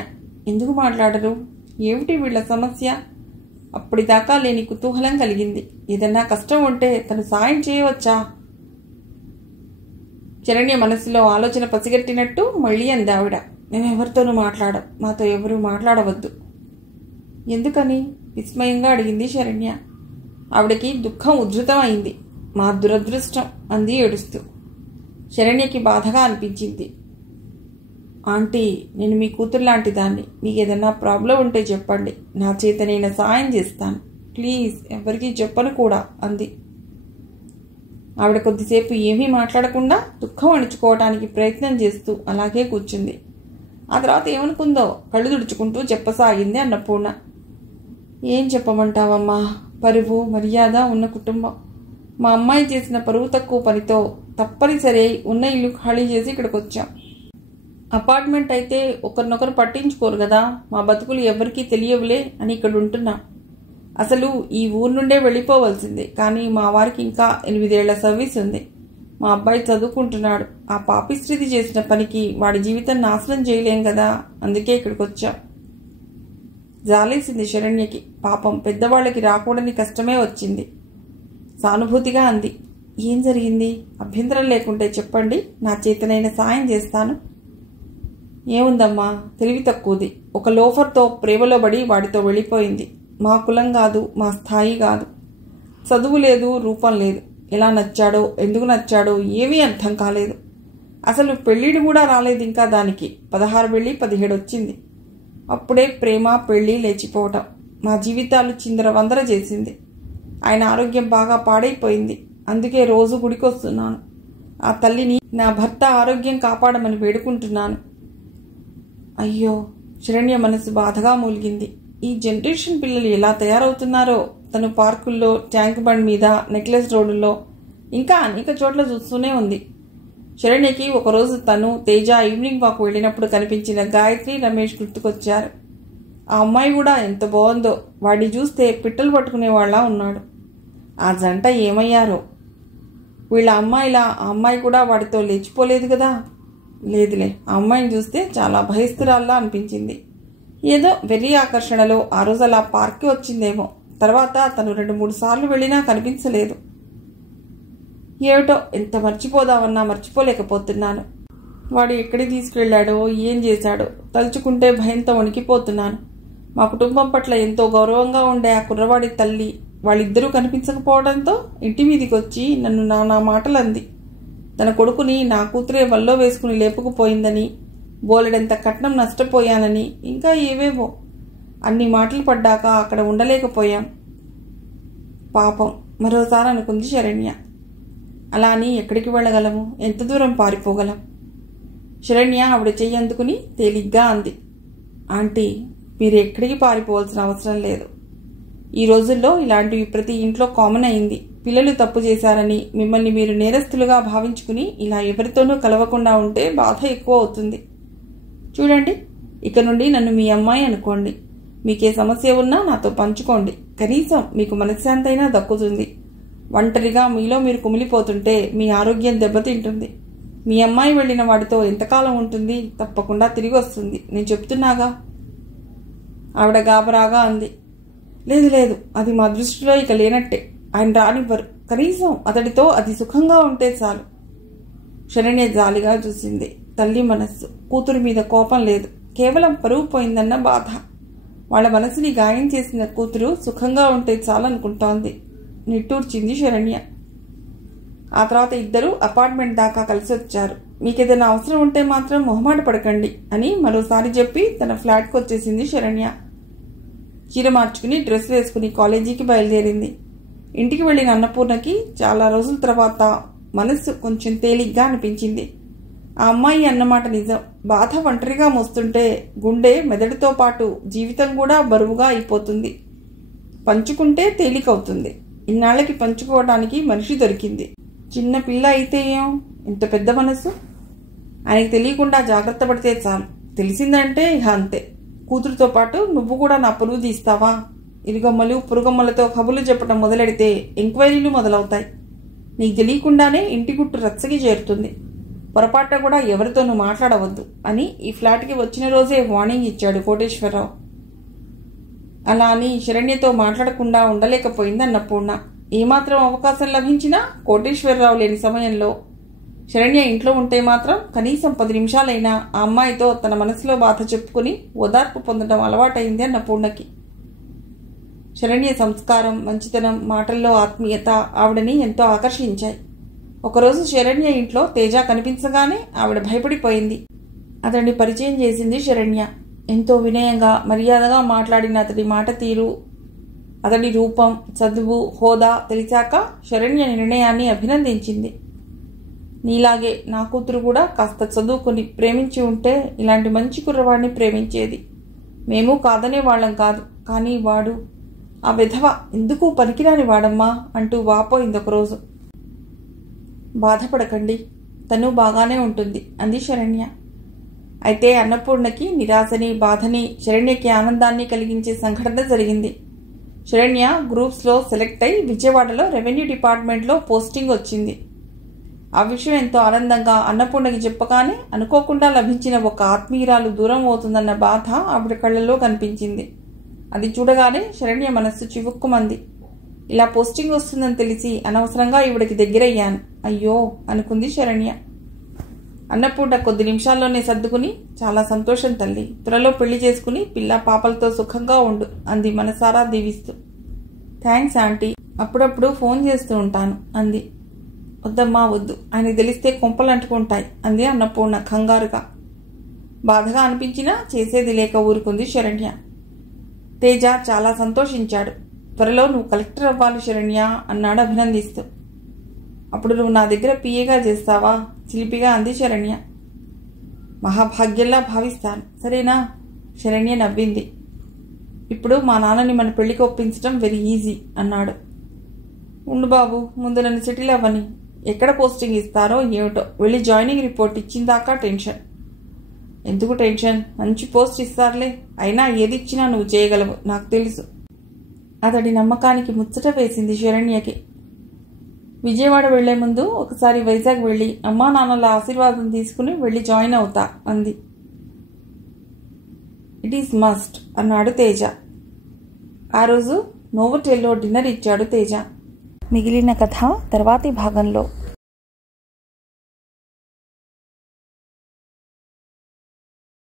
ఎందుకు మాట్లాడరు? ఏమిటి వీళ్ల సమస్య? అప్పటిదాకా లేని కుతూహలం కలిగింది. ఏదన్నా కష్టం ఉంటే తను సాయం చేయవచ్చా? శరణ్య మనసులో ఆలోచన పసిగట్టినట్టు మళ్ళీ అంది ఆవిడ. మేమెవరితోనూ మాట్లాడం, మాతో ఎవరూ మాట్లాడవద్దు. ఎందుకని? విస్మయంగా అడిగింది శరణ్య. ఆవిడకి దుఃఖం ఉధృతమైంది. మా దురదృష్టం అంది ఏడుస్తూ. శరణ్యకి బాధగా అనిపించింది. ఆంటీ, నేను మీ కూతురు లాంటి దాన్ని. మీకు ఏదన్నా ప్రాబ్లం ఉంటే చెప్పండి, నా చేత నేను సాయం చేస్తాను. ప్లీజ్, ఎవరికీ చెప్పను కూడా అంది. ఆవిడ కొద్దిసేపు ఏమీ మాట్లాడకుండా దుఃఖం అణుచుకోవటానికి ప్రయత్నం చేస్తూ అలాగే కూర్చుంది. ఆ తర్వాత ఏమనుకుందో కళ్ళు తుడుచుకుంటూ చెప్పసాగింది అన్నపూర్ణ. ఏం చెప్పమంటావమ్మా? పరువు మర్యాద ఉన్న కుటుంబం. మా అమ్మాయి చేసిన పరువు తక్కువ పనితో తప్పనిసరి ఉన్న ఇల్లు ఖాళీ చేసి ఇక్కడికి వచ్చాం. అపార్ట్మెంట్ అయితే ఒకరినొకరు పట్టించుకోరు కదా. మా బతుకులు ఎవరికీ తెలియవులే అని ఇక్కడ ఉంటున్నాం. అసలు ఈ ఊరు నుండే వెళ్ళిపోవలసిందే, కానీ మా వారికి ఇంకా 8 ఏళ్ల సర్వీస్ ఉంది. మా అబ్బాయి చదువుకుంటున్నాడు. ఆ పాపిస్త్రీది చేసిన పనికి వాడి జీవితం నాశనం చేయలేం కదా, అందుకే ఇక్కడికి వచ్చాం. జాలేసింది శరణ్యకి. పాపం, పెద్దవాళ్ళకి రాకూడని కష్టమే వచ్చింది. సానుభూతిగా అంది. ఏం జరిగింది? అభ్యంతరం లేకుంటే చెప్పండి, నా చేతనైన సాయం చేస్తాను. ఏముందమ్మా, తెలివి తక్కువది. ఒక లోఫర్తో ప్రేమలో పడి వాడితో వెళ్ళిపోయింది. మా కులం కాదు, మా స్థాయి కాదు. చదువు లేదు, రూపం లేదు. ఎలా నచ్చాడో, ఎందుకు నచ్చాడో ఏమీ అర్థం కాలేదు. అసలు పెళ్ళిడు కూడా రాలేదు ఇంకా దానికి. 16 వెళ్ళి 17 వచ్చింది. అప్పుడే ప్రేమ పెళ్లి లేచిపోవటం. మా జీవితాలు చిందరవందర చేసింది. ఆయన ఆరోగ్యం బాగా పాడైపోయింది. అందుకే రోజు గుడికొస్తున్నాను. ఆ తల్లిని నా భర్త ఆరోగ్యం కాపాడమని వేడుకుంటున్నాను. అయ్యో, శరణ్య మనసు బాధగా మూలిగింది. ఈ జనరేషన్ పిల్లలు ఎలా తయారవుతున్నారో తను పార్కుల్లో, ట్యాంక్ బండ్ మీద, నెక్లెస్ రోడ్డులో, ఇంకా అనేక చోట్ల చూస్తూనే ఉంది. శరణ్యకి ఒకరోజు తను, తేజ ఈవినింగ్ వాక్ వెళ్ళినప్పుడు కనిపించిన గాయత్రి, రమేష్ గుర్తుకొచ్చారు. ఆ అమ్మాయి కూడా ఎంత బాగుందో. వాడిని చూస్తే పిట్టలు పట్టుకునేవాళ్లా ఉన్నాడు. ఆ జంట ఏమయ్యారో. వీళ్ళ అమ్మాయిలా ఆ అమ్మాయి కూడా వాడితో లేచిపోలేదు కదా. లేదులే, ఆ అమ్మాయిని చూస్తే చాలా భయస్థురాల్లా అనిపించింది. ఏదో వెర్రి ఆకర్షణలో ఆ రోజు అలా పార్క్కి వచ్చిందేమో. తర్వాత తను 2-3 సార్లు వెళ్ళినా కనిపించలేదు. ఏమిటో, ఎంత మర్చిపోదామన్నా మర్చిపోలేకపోతున్నాను. వాడు ఎక్కడికి తీసుకెళ్లాడో, ఏం చేశాడో తలుచుకుంటే భయంతో వణికిపోతున్నాను. మా కుటుంబం పట్ల ఎంతో గౌరవంగా ఉండే ఆ కుర్రవాడి తల్లి వాళ్ళిద్దరూ కనిపించకపోవడంతో ఇంటి మీదికి వచ్చి నన్ను నానా మాటలు అంది. తన కొడుకుని నా కూతురే వల్లో వేసుకుని లేపుకుపోయిందని, బోలెడంత కట్నం నష్టపోయానని, ఇంకా ఏవేవో. అన్ని మాటలు పడ్డాక అక్కడ ఉండలేకపోయాం. పాపం, మరోసారి అనుకుంది శరణ్య. అలా అని ఎక్కడికి వెళ్ళగలము? ఎంత దూరం పారిపోగలం? శరణ్య ఆవిడ చెయ్యి అందుకుని తేలిగ్గా అంది. ఆంటీ, మీరు ఎక్కడికి పారిపోవాల్సిన అవసరం లేదు. ఈ రోజుల్లో ఇలాంటివి ప్రతి ఇంట్లో కామన్ అయింది. పిల్లలు తప్పు చేశారని మిమ్మల్ని మీరు నేరస్తులుగా భావించుకుని ఇలా ఎవరితోనూ కలవకుండా ఉంటే బాధ ఎక్కువ అవుతుంది. చూడండి, ఇక నుండి నన్ను మీ అమ్మాయి అనుకోండి. మీకే సమస్య ఉన్నా నాతో పంచుకోండి. కనీసం మీకు మనశ్శాంతి అయినా దక్కుతుంది. ఒంటరిగా మీలో మీరు కుమిలిపోతుంటే మీ ఆరోగ్యం దెబ్బతింటుంది. మీ అమ్మాయి వెళ్ళిన వాడితో ఎంతకాలం ఉంటుంది? తప్పకుండా తిరిగి వస్తుంది, నేను చెప్తున్నాగా. ఆవిడ గాబరాగా అంది. లేదు లేదు, అది మా దృష్టిలో ఇక లేనట్టే. ఆయన రానివ్వరు. కనీసం అతడితో అది సుఖంగా ఉంటే చాలు. శరణ్య జాలిగా చూసింది. తల్లి మనస్సు. కూతురు మీద కోపం లేదు, కేవలం పరువు పోయిందన్న బాధ. వాళ్ళ మనసుని గాయం చేసిన కూతురు సుఖంగా ఉంటే చాలనుకుంటోంది. నిట్టూర్చింది శరణ్య. ఆ తర్వాత ఇద్దరు అపార్ట్మెంట్ దాకా కలిసి వచ్చారు. మీకేదైనా అవసరం ఉంటే మాత్రం మొహమాట పడకండి అని మరోసారి చెప్పి తన ఫ్లాట్కి వచ్చేసింది శరణ్య. చీర మార్చుకుని డ్రెస్ వేసుకుని కాలేజీకి బయలుదేరింది. ఇంటికి వెళ్ళిన అన్నపూర్ణకి చాలా రోజుల తర్వాత మనస్సు కొంచెం తేలిగ్గా అనిపించింది. ఆ అమ్మాయి అన్నమాట నిజం. బాధ ఒంటరిగా మోస్తుంటే గుండె మెదడుతో పాటు జీవితం కూడా బరువుగా అయిపోతుంది. పంచుకుంటే తేలికవుతుంది. ఇన్నాళ్ళకి పంచుకోవడానికి మనిషి దొరికింది. చిన్న పిల్ల అయితే ఏం, ఇంత పెద్ద మనసు. ఆయనకి తెలియకుండా జాగ్రత్త పడితే చాలు. తెలిసిందంటే ఇహ అంతే. కూతురుతో పాటు నువ్వు కూడా నా పరువు తీస్తావా? ఇరుగమ్మలు పురుగమ్మలతో కబుర్లు చెప్పడం మొదలెడితే ఎంక్వైరీలు మొదలవుతాయి. నీకు తెలియకుండానే ఇంటి గుట్టు రచ్చకి చేరుతుంది. పొరపాటున కూడా ఎవరితోనూ మాట్లాడవద్దు అని ఈ ఫ్లాట్కి వచ్చిన రోజే వార్నింగ్ ఇచ్చాడు కోటేశ్వరరావు. అలా అని శరణ్యతో మాట్లాడకుండా ఉండలేకపోయింది అన్నపూర్ణ. ఏమాత్రం అవకాశం లభించినా కోటేశ్వరరావు లేని సమయంలో శరణ్య ఇంట్లో ఉంటే మాత్రం కనీసం 10 నిమిషాలైనా ఆ అమ్మాయితో తన మనసులో బాధ చెప్పుకుని ఓదార్పు పొందడం అలవాటైంది అన్నపూర్ణకి. శరణ్య సంస్కారం, మంచితనం, మాటల్లో ఆత్మీయత ఆవిడని ఎంతో ఆకర్షించాయి. ఒకరోజు శరణ్య ఇంట్లో తేజ కనిపించగానే ఆవిడ భయపడిపోయింది. అతడిని పరిచయం చేసింది శరణ్య. ఎంతో వినయంగా, మర్యాదగా మాట్లాడిన అతడి మాట తీరు, అతడి రూపం, చదువు, హోదా తెలిసాక శరణ్య నిర్ణయాన్ని అభినందించింది. నీలాగే నా కూతురు కూడా కాస్త చదువుకుని ప్రేమించి ఉంటే ఇలాంటి మంచి కుర్రవాడిని ప్రేమించేది. మేము కాదనే వాళ్ళం కాదు, కానీ వాడు ఆ విధవ ఎందుకు పనికిరాని వాడమ్మా అంటూ వాపోయింది ఒకరోజు. బాధపడకండి, తను బాగానే ఉంటుంది అంది శరణ్య. అయితే అన్నపూర్ణకి నిరాశని, బాధని, శరణ్యకి ఆనందాన్ని కలిగించే సంఘటన జరిగింది. శరణ్య గ్రూప్స్లో సెలెక్ట్ అయి విజయవాడలో రెవెన్యూ డిపార్ట్మెంట్లో పోస్టింగ్ వచ్చింది. ఆ విషయం ఎంతో ఆనందంగా అన్నపూర్ణకి చెప్పగానే అనుకోకుండా లభించిన ఒక ఆత్మీయురాలు దూరం అవుతుందన్న బాధ ఆవిడ కళ్ళల్లో కనిపించింది. అది చూడగానే శరణ్య మనస్సు చివుక్కుమంది. ఇలా పోస్టింగ్ వస్తుందని తెలిసి అనవసరంగా ఈవిడికి దగ్గరయ్యాను, అయ్యో అనుకుంది శరణ్య. అన్నపూర్ణ కొద్ది నిమిషాల్లోనే సర్దుకుని, చాలా సంతోషం తల్లి, త్వరలో పెళ్లి చేసుకుని పిల్ల పాపలతో సుఖంగా ఉండు అంది మనసారా దీవిస్తూ. థ్యాంక్స్ ఆంటీ, అప్పుడప్పుడు ఫోన్ చేస్తూ ఉంటాను అంది. వద్దమ్మా వద్దు, ఆయన తెలిస్తే కొంపలు అంటుకుంటాయి అంది అన్నపూర్ణ కంగారుగా. బాధగా అనిపించినా చేసేది లేక ఊరుకుంది శరణ్య. తేజ చాలా సంతోషించాడు. త్వరలో నువ్వు కలెక్టర్ అవ్వాలి శరణ్య అన్నాడు అభినందిస్తూ. అప్పుడు నువ్వు నా దగ్గర పిఏగా చేస్తావా చిలిపిగా అంది శరణ్య. మహాభాగ్యంలా భావిస్తాను, సరేనా? శరణ్య నవ్వింది. ఇప్పుడు మా నాన్నని మన పెళ్లికి ఒప్పించడం వెరీ ఈజీ అన్నాడు. ఉండు బాబు, ముందు నన్ను సెటిల్ అవ్వని. ఎక్కడ పోస్టింగ్ ఇస్తారో ఏమిటో, వెళ్ళి జాయినింగ్ రిపోర్ట్ ఇచ్చిందాకా టెన్షన్. ఎందుకు టెన్షన్? మంచి పోస్ట్ ఇస్తారులే. అయినా ఏది ఇచ్చినా నువ్వు చేయగలవు, నాకు తెలుసు. అతడి నమ్మకానికి ముచ్చట వేసింది శరణ్యకి. విజయవాడ వెళ్లే ముందు ఒకసారి వైజాగ్ వెళ్ళి అమ్మా నాన్నల ఆశీర్వాదం తీసుకుని వెళ్ళి జాయిన్ అవుతా అంది. ఇట్ ఈస్ మస్ట్ అన్నాడు తేజ. ఆ రోజు నోవోటెల్లో డిన్నర్ ఇచ్చాడు తేజ. మిగిలిన కథ తర్వాతి భాగంలో.